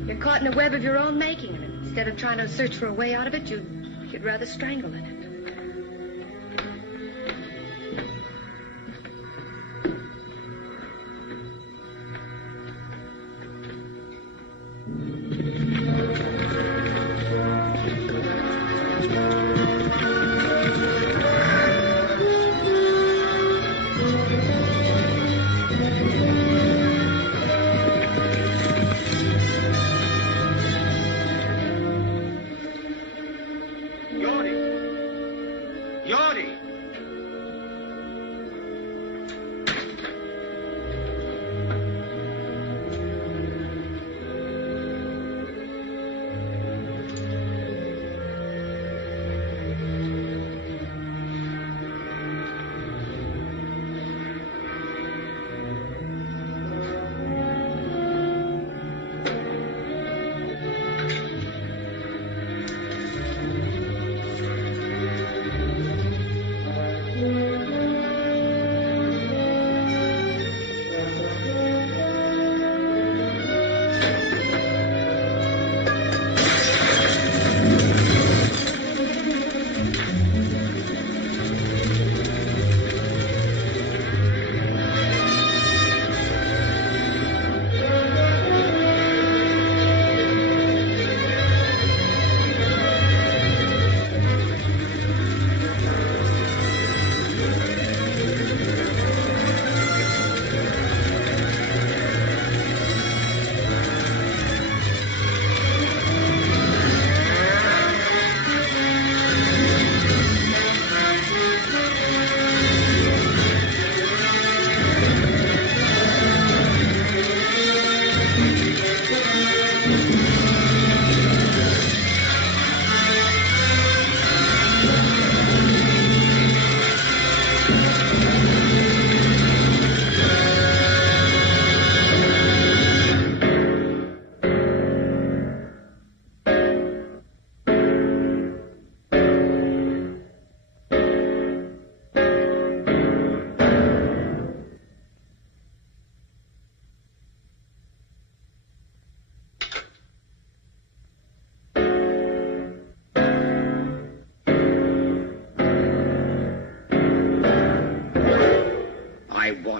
You're caught in a web of your own making, and instead of trying to search for a way out of it, you'd rather strangle in it.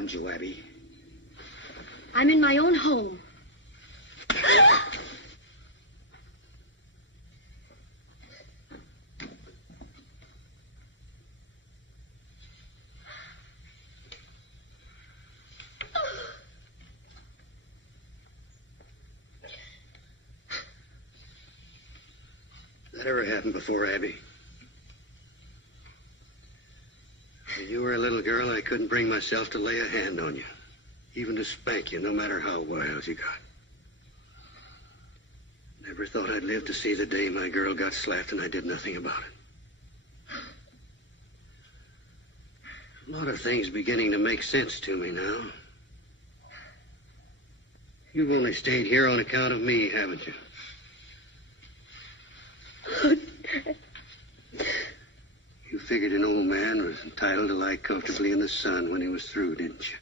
You, Abby? I'm in my own home. That ever happened before, Abby? When you were a little girl, I couldn't bring myself to lay a hand on you, even to spank you, no matter how wild you got. Never thought I'd live to see the day my girl got slapped and I did nothing about it. A lot of things beginning to make sense to me now. You've only stayed here on account of me, haven't you? You figured an old man was entitled to lie comfortably in the sun when he was through, didn't you?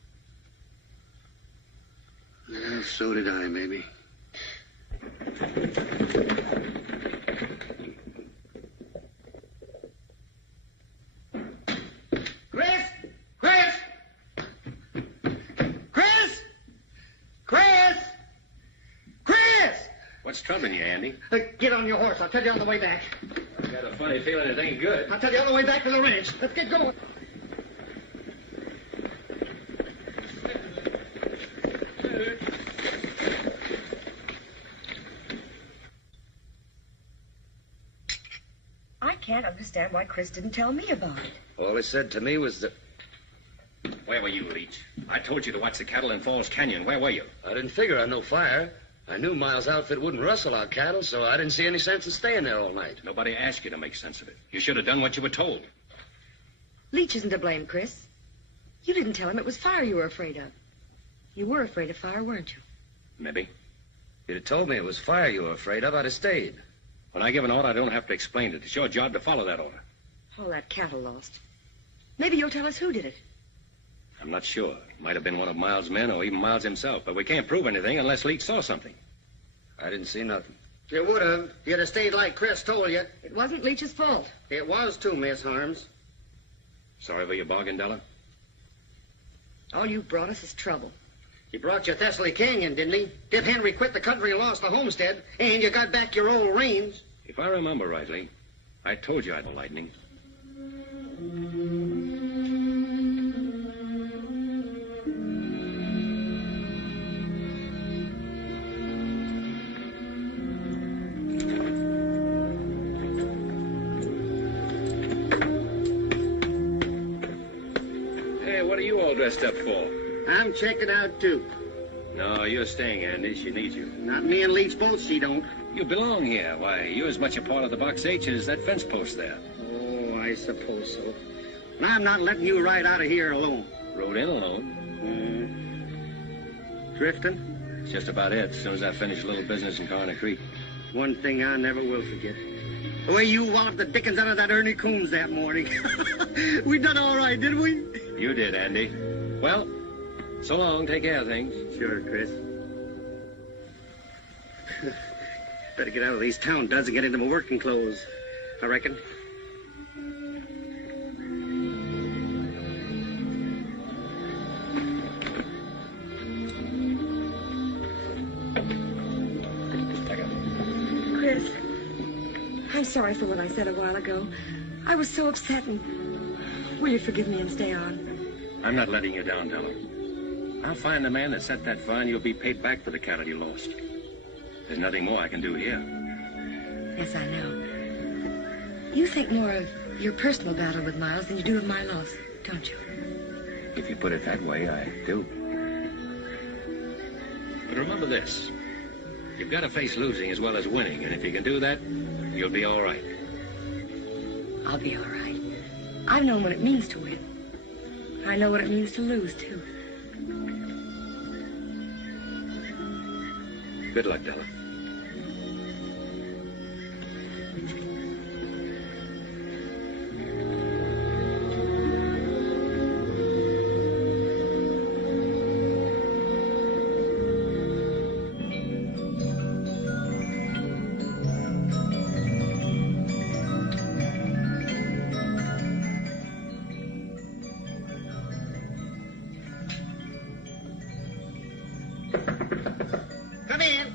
Well, so did I, maybe. Chris! Chris! Chris! Chris! Chris! What's troubling you, Andy? Get on your horse. I'll tell you on the way back. I got a funny feeling it ain't good. I'll tell you on the way back to the ranch. Let's get going. I can't understand why Chris didn't tell me about it. All he said to me was that... Wait Where were you, Leach? I told you to watch the cattle in Falls Canyon. Where were you? I didn't figure on no fire. I knew Miles' outfit wouldn't rustle our cattle, so I didn't see any sense in staying there all night. Nobody asked you to make sense of it. You should have done what you were told. Leach isn't to blame, Chris. You didn't tell him it was fire you were afraid of. You were afraid of fire, weren't you? Maybe. If you'd have told me it was fire you were afraid of, I'd have stayed. When I give an order, I don't have to explain it. It's your job to follow that order. All that cattle lost. Maybe you'll tell us who did it. I'm not sure. It might have been one of Miles' men or even Miles himself, but we can't prove anything unless Leach saw something. I didn't see nothing. You would have. You'd have stayed like Chris told you. It wasn't Leach's fault. It was too, Miss Harms. Sorry for your bargain, Della? All you brought us is trouble. He brought you Thessaly Canyon, didn't he? Did Henry quit the country and lost the homestead, and you got back your old reins? If I remember rightly, I told you I'd have lightning. Hey, what are you all dressed up for? I'm checking out, too. No, you're staying, Andy. She needs you. Not me and Leach both, she don't. You belong here. Why, you're as much a part of the Box H as that fence post there. Oh, I suppose so. And I'm not letting you ride out of here alone. Rode in alone. Drifting? It's just about it, as soon as I finish a little business in Corner Creek. One thing I never will forget. The way you walloped the dickens out of that Ernie Coombs that morning. We done all right, didn't we? You did, Andy. Well, so long. Take care of things. Sure, Chris. Better get out of these town duds and get into my working clothes, I reckon. Chris, I'm sorry for what I said a while ago. I was so upset, and will you forgive me and stay on? I'm not letting you down, Della. I'll find the man that set that fire, and you'll be paid back for the cattle you lost. There's nothing more I can do here. Yes, I know. You think more of your personal battle with Miles than you do of my loss, don't you? If you put it that way, I do. But remember this. You've got to face losing as well as winning, and if you can do that, you'll be all right. I'll be all right. I've known what it means to win. I know what it means to lose, too. Good luck, Della. Come in.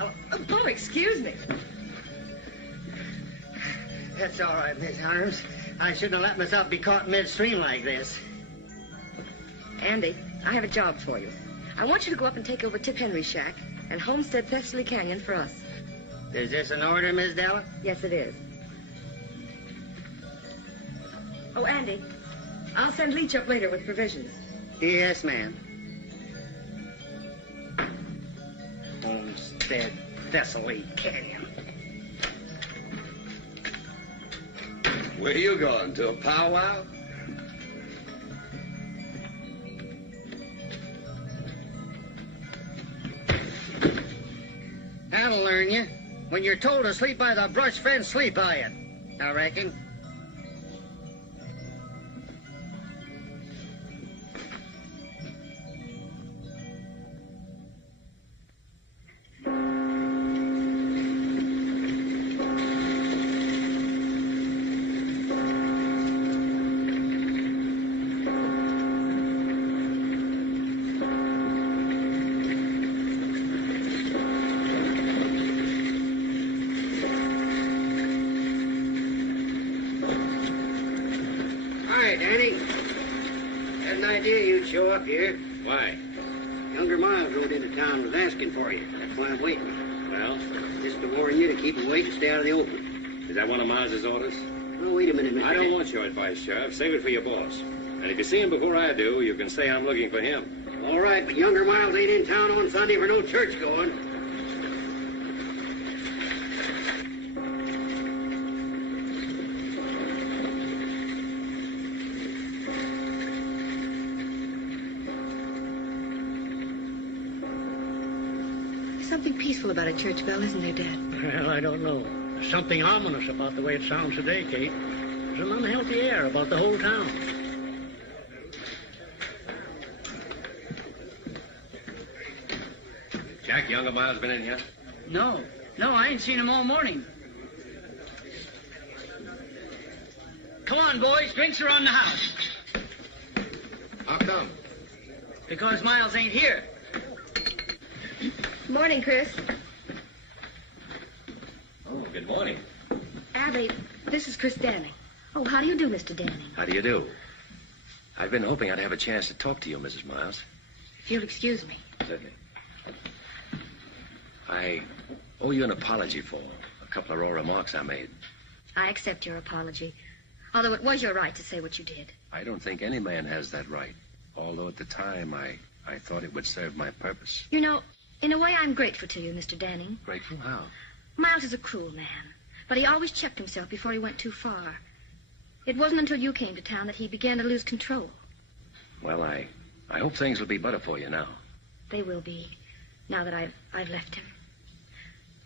Oh, excuse me. That's all right, Miss Harms. I shouldn't have let myself be caught midstream like this. Andy, I have a job for you. I want you to go up and take over Tip Henry's shack and homestead Thessaly Canyon for us. Is this an order, Miss Della? Yes, it is. Oh, Andy, I'll send Leach up later with provisions. Yes, ma'am. Homestead Thessaly Canyon. Where you going, to a powwow? That'll learn you. When you're told to sleep by the brush fence, sleep by it, I reckon. Show up here. Why? Younger Miles rode into town and was asking for you. That's why I'm waiting. Well? Just to warn you to keep awake and stay out of the open. Is that one of Miles's orders? Oh, wait a minute, Mr. I don't want your advice, Sheriff. Save it for your boss. And if you see him before I do, you can say I'm looking for him. All right, but younger Miles ain't in town on Sunday for no church going. There's something peaceful about a church bell, isn't there, Dad? Well, I don't know. There's something ominous about the way it sounds today, Kate. There's an unhealthy air about the whole town. Jack, younger Miles been in here? No, I ain't seen him all morning. Come on, boys, drinks are on the house. How come? Because Miles ain't here. Morning, Chris. Oh, good morning. Abby, this is Chris Danning. Oh, how do you do, Mr. Danning? How do you do? I've been hoping I'd have a chance to talk to you, Mrs. Miles. If you'll excuse me. Certainly. I owe you an apology for a couple of raw remarks I made. I accept your apology. Although it was your right to say what you did. I don't think any man has that right. Although at the time I thought it would serve my purpose. You know, in a way, I'm grateful to you, Mr. Danning. Grateful? How? Miles is a cruel man, but he always checked himself before he went too far. It wasn't until you came to town that he began to lose control. Well, I hope things will be better for you now. They will be, now that I've left him.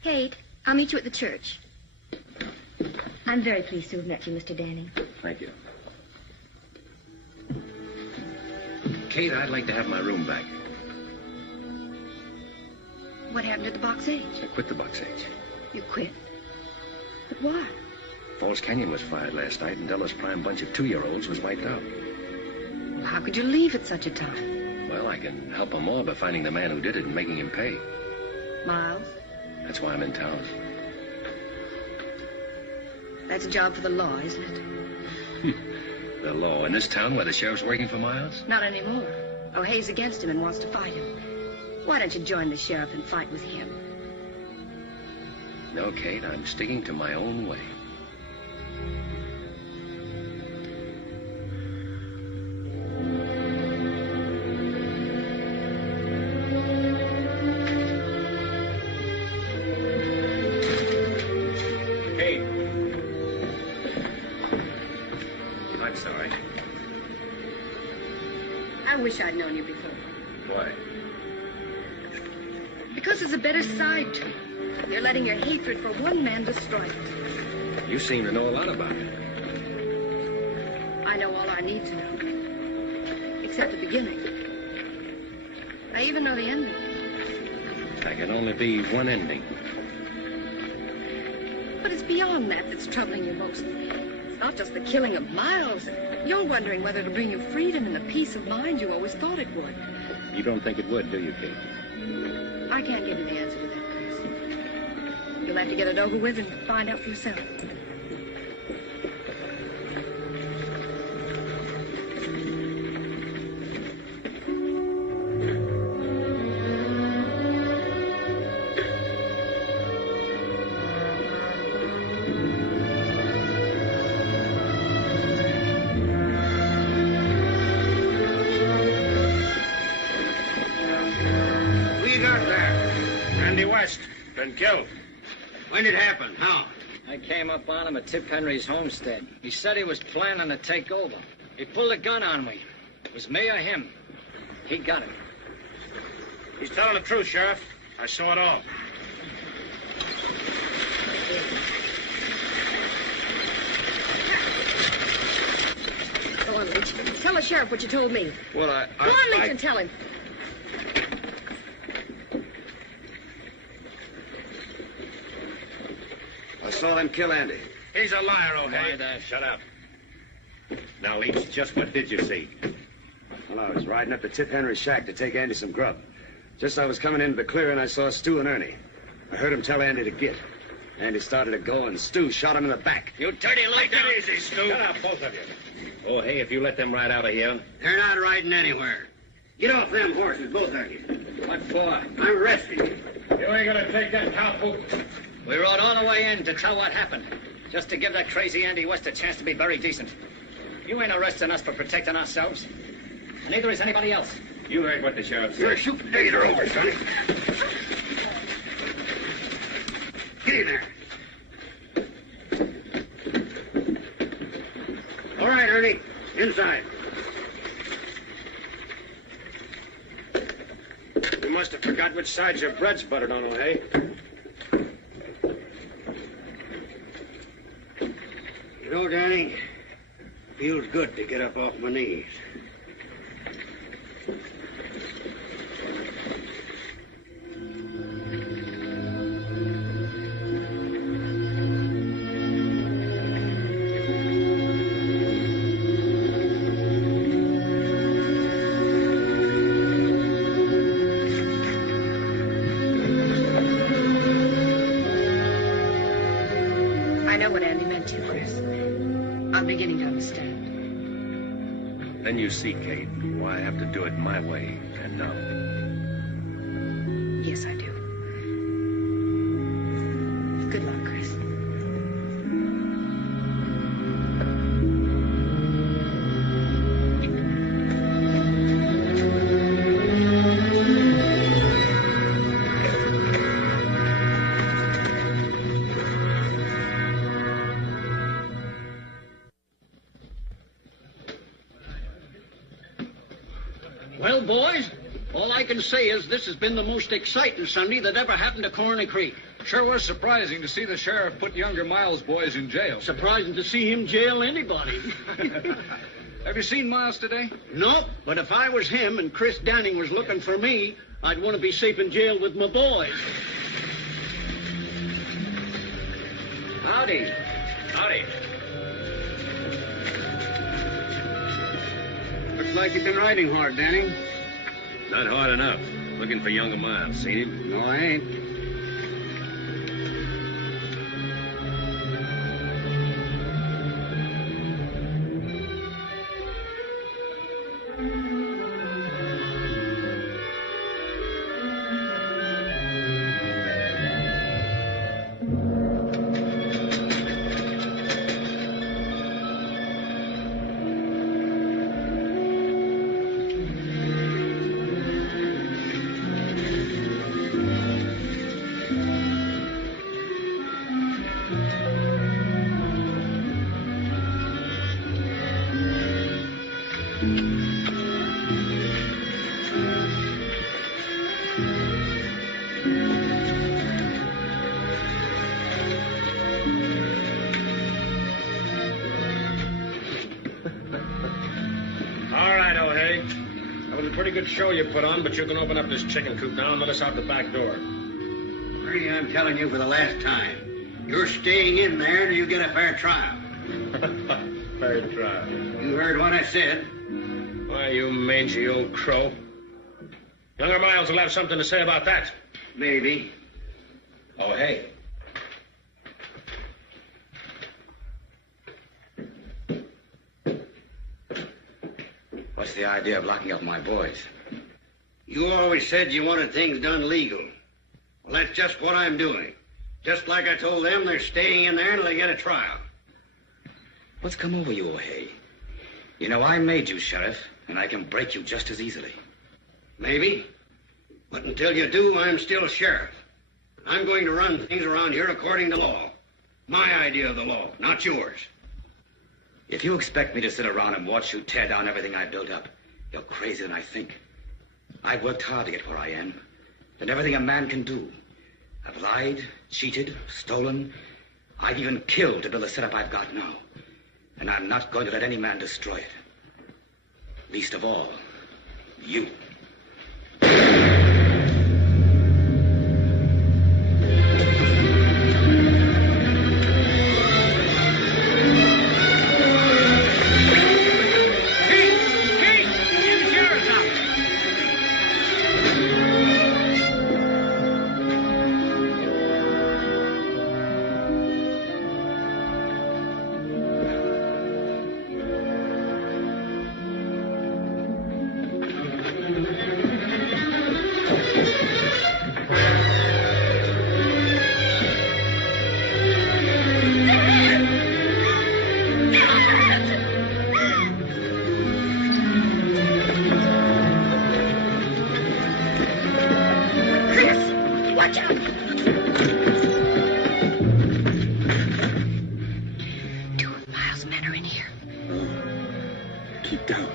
Kate, I'll meet you at the church. I'm very pleased to have met you, Mr. Danning. Thank you. Kate, I'd like to have my room back. What happened at the Box H? I quit the Box H. You quit? But why? Falls Canyon was fired last night, and Della's prime bunch of 2-year-olds was wiped out. How could you leave at such a time? Well, I can help them more by finding the man who did it and making him pay. Miles? That's why I'm in town. That's a job for the law, isn't it? The law in this town where the sheriff's working for Miles? Not anymore. O'Hay's against him and wants to fight him. Why don't you join the sheriff and fight with him? No, Kate, I'm sticking to my own way. Kate. I'm sorry. I wish I'd known you before. Why? Because there's a better side to you. You're letting your hatred for one man destroy it. You seem to know a lot about it. I know all I need to know. Except the beginning. I even know the ending. There can only be one ending. But it's beyond that that's troubling you most. It's not just the killing of Miles. You're wondering whether it'll bring you freedom and the peace of mind you always thought it would. You don't think it would, do you, Kate? I can't give you the answer to that, Chris. You'll have to get it over with and find out for yourself. Been killed. When did it happen? How? I came up on him at Tip Henry's homestead. He said he was planning to take over. He pulled a gun on me. It was me or him. He got him. He's telling the truth, Sheriff. I saw it all. Go on, Leach. Tell the sheriff what you told me. Well, Go on, Leach, and tell him. I saw them kill Andy. He's a liar, O'Hay. Shut up. Now, Leach, just what did you see? Well, I was riding up to Tip Henry's shack to take Andy some grub. Just as I was coming into the clearing, I saw Stu and Ernie. I heard him tell Andy to get. Andy started to go, and Stu shot him in the back. You dirty light down. Take it easy, Stu. Shut up, both of you. O'Hay, if you let them ride out of here... They're not riding anywhere. Get off them horses, both of you. What for? I'm arresting you. You ain't gonna take that cowpoke. We rode all the way in to tell what happened. Just to give that crazy Andy West a chance to be very decent. You ain't arresting us for protecting ourselves. And neither is anybody else. You heard what the sheriff said. You're shooting Gator over, sonny. Get in there. All right, Ernie. Inside. You must have forgot which side your bread's buttered on, O'Hay. You know, Danny, feels good to get up off my knees. I know what Andy meant to you, Chris. I'm beginning to understand. Then you see, Kate, why I have to do it my way and now. Yes, I do. Good luck, Chris. Well, boys, all I can say is this has been the most exciting Sunday that ever happened to Corner Creek. Sure was surprising to see the sheriff put younger Miles' boys in jail. Surprising to see him jail anybody. Have you seen Miles today? No, but if I was him and Chris Downing was looking for me, I'd want to be safe in jail with my boys. Howdy. Howdy. Looks like you've been riding hard, Danny. Not hard enough. Looking for younger Miles. Seen him? No, I ain't. Pretty good show you put on, but you can open up this chicken coop now and let us out the back door. Ernie, I'm telling you for the last time. You're staying in there until you get a fair trial. Fair trial. You heard what I said. Why, you mangy old crow. Younger Miles will have something to say about that. Maybe. Oh, hey. What's the idea of locking up my boys? You always said you wanted things done legal. Well, that's just what I'm doing. Just like I told them, they're staying in there until they get a trial. What's come over you, O'Hay? You know, I made you sheriff, and I can break you just as easily. Maybe. But until you do, I'm still sheriff. I'm going to run things around here according to law. My idea of the law, not yours. If you expect me to sit around and watch you tear down everything I built up, you're crazier than I think. I've worked hard to get where I am. Done everything a man can do. I've lied, cheated, stolen. I've even killed to build the setup I've got now. And I'm not going to let any man destroy it. Least of all, you. Watch out! 2 of Miles' men are in here. Keep down.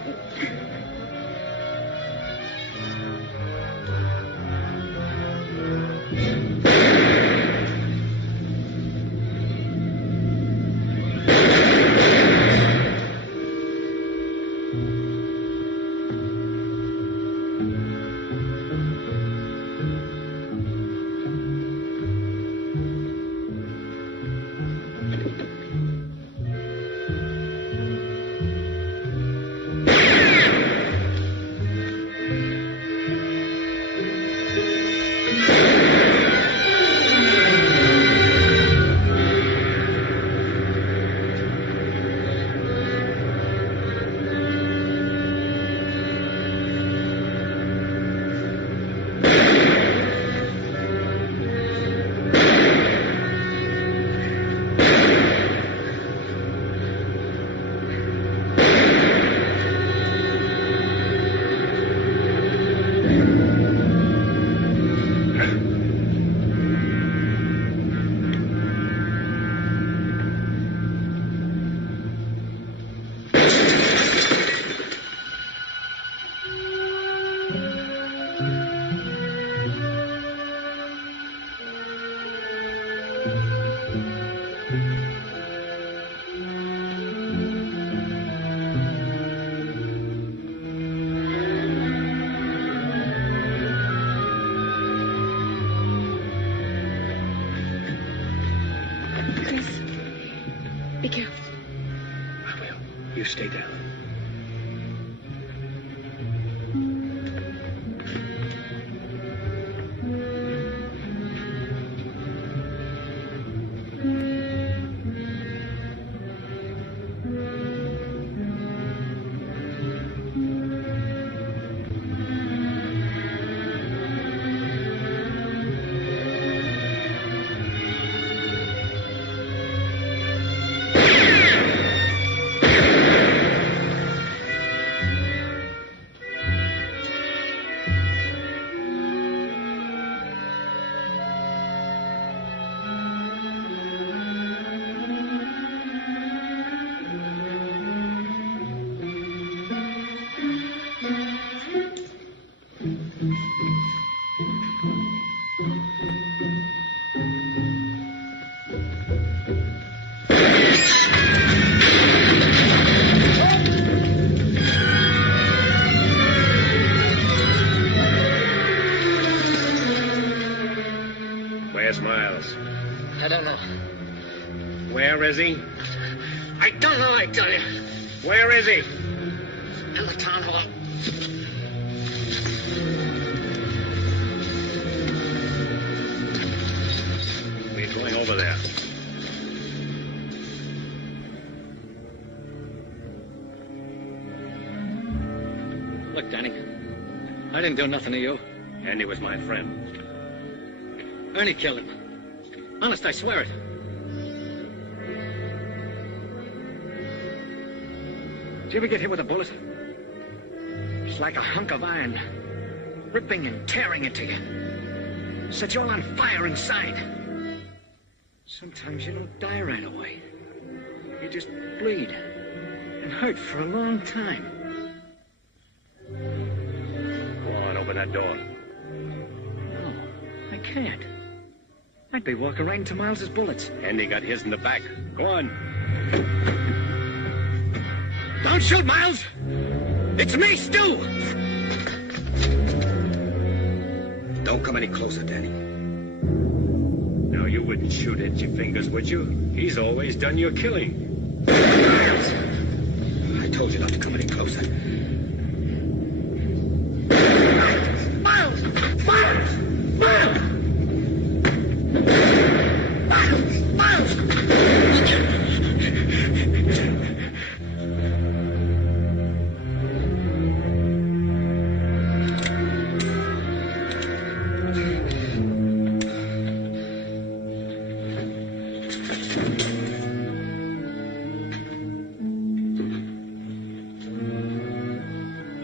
Be careful. I will. You stay down. Where's Miles? I don't know. Where is he? I don't know, I tell you. Where is he? In the town hall. We're going over there. Look, Danny. I didn't do nothing to you. Andy was my friend. Ernie killed him. Honest, I swear it. Did you ever get hit with a bullet? It's like a hunk of iron, ripping and tearing into you. Set you all on fire inside. Sometimes you don't die right away. You just bleed and hurt for a long time. Go on, open that door. No, I can't. I'd be walking right into Miles's bullets. Andy got his in the back. Go on. Don't shoot, Miles! It's me, Stu! Don't come any closer, Danny. Now, you wouldn't shoot at your fingers, would you? He's always done your killing. I told you not to come any closer. Miles! Miles! Miles! Miles! Miles!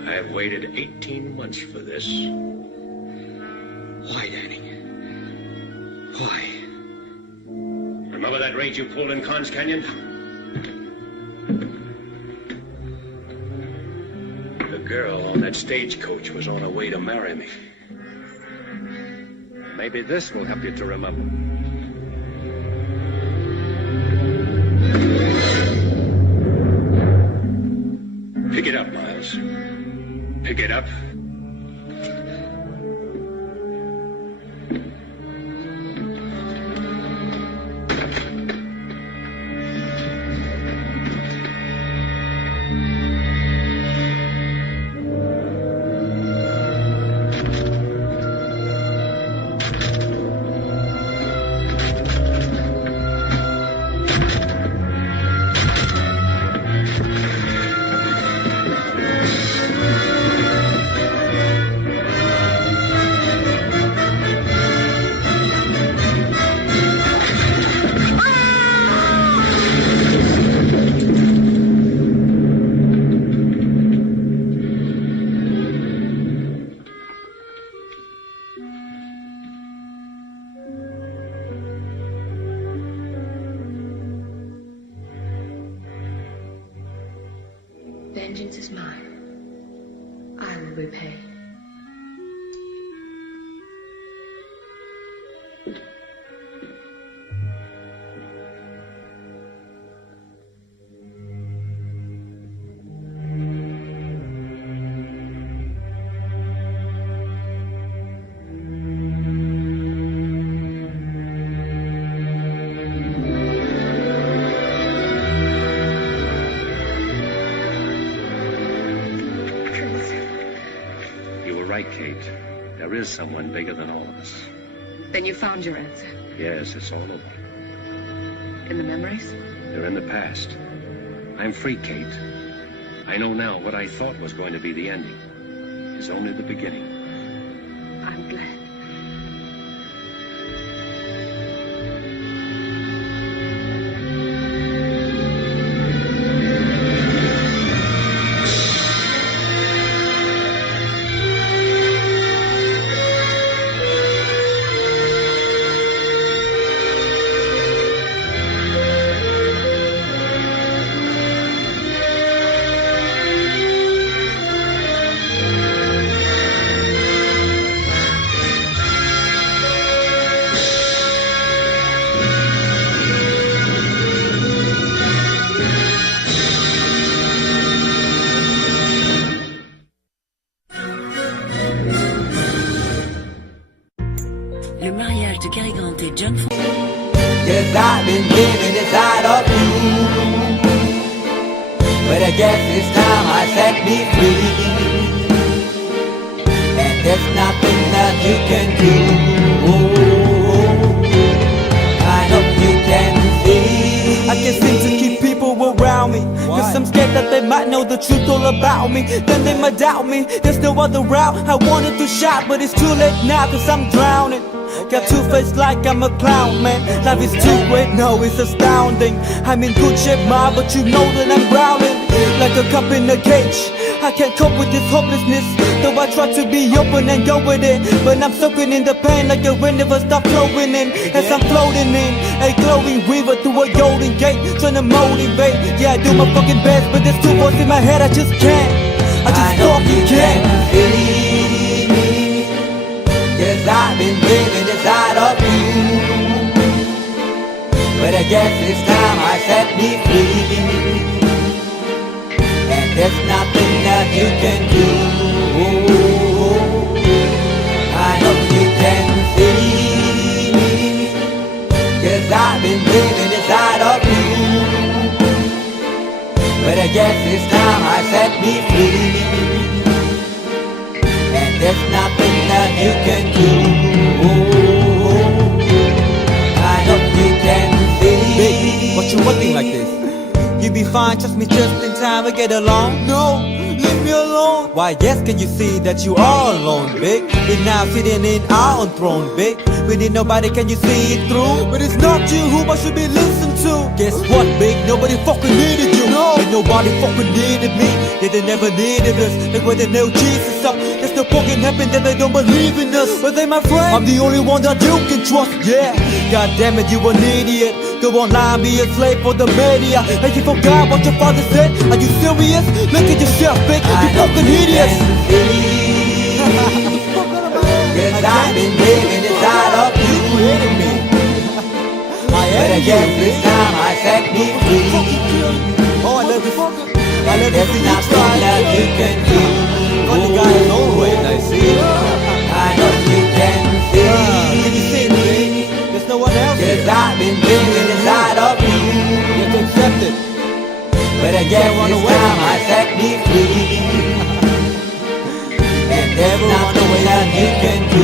I've waited 18 months for this. Why, Danny? Remember that raid you pulled in Carnes Canyon? The girl on that stagecoach was on her way to marry me. Maybe this will help you to remember. Pick it up, Miles. Pick it up. Vengeance is mine. I will repay. Kate. There is someone bigger than all of us. Then you found your answer. Yes, it's all over. In the memories? They're in the past. I'm free, Kate. I know now what I thought was going to be the ending is only the beginning. I'm glad. Le mariage de Cary Grant et John Français. Yes, I've been living inside of you, but I guess this time I set me free, and there's nothing that you can do. I hope you can see. I can't seem to keep people around me, cause I'm scared that they might know the truth all about me. Then they might doubt me, there's no other route. I wanted to shout, but it's too late now, cause I'm drowning. Got two-faced like I'm a clown, man. Life is too great, no, it's astounding. I'm in good shape, ma, but you know that I'm drowning like a cup in a cage. I can't cope with this hopelessness, though I try to be open and go with it, but I'm soaking in the pain like the wind never stop flowing in. As I'm floating in a glowing river through a golden gate, trying to motivate. Yeah, I do my fucking best, but there's two voices in my head, I just can't. I just fucking can't. Yes, I've been living inside of you, but I guess this time I set me free, and there's nothing that you can do. I hope you can see me. Yes, I've been living inside of you, but I guess this time I set me free, and there's nothing that you can do. I hope you can see. Baby, what you wanting like this? You be fine, trust me, just in time we get along. No, leave me alone. Why, yes, can you see that you are alone, big? We're now sitting in our own throne, big. We need nobody, can you see it through? But it's not you who I should be listening too. Guess what, big? Nobody fucking needed you. No. And nobody fucking needed me. Yeah, they never needed us. Like when they nailed Jesus up. There's no fucking heaven that they don't believe in us. But they my friend. I'm the only one that you can trust. Yeah. God damn it, you an idiot. Go online, be a slave for the media. And you forgot what your father said. Are you serious? Look at yourself, big. You fucking idiots. Cause I've been living inside of you. But I guess this time I set me free. Oh, I love this. I love this. It's not all that you can do. But the guy is always I see. I know you can see. Can you see it, baby? There's no one else. Cause I've been living inside of you. You have to accept it. But I guess this time I set me free. And there's not all that you can do.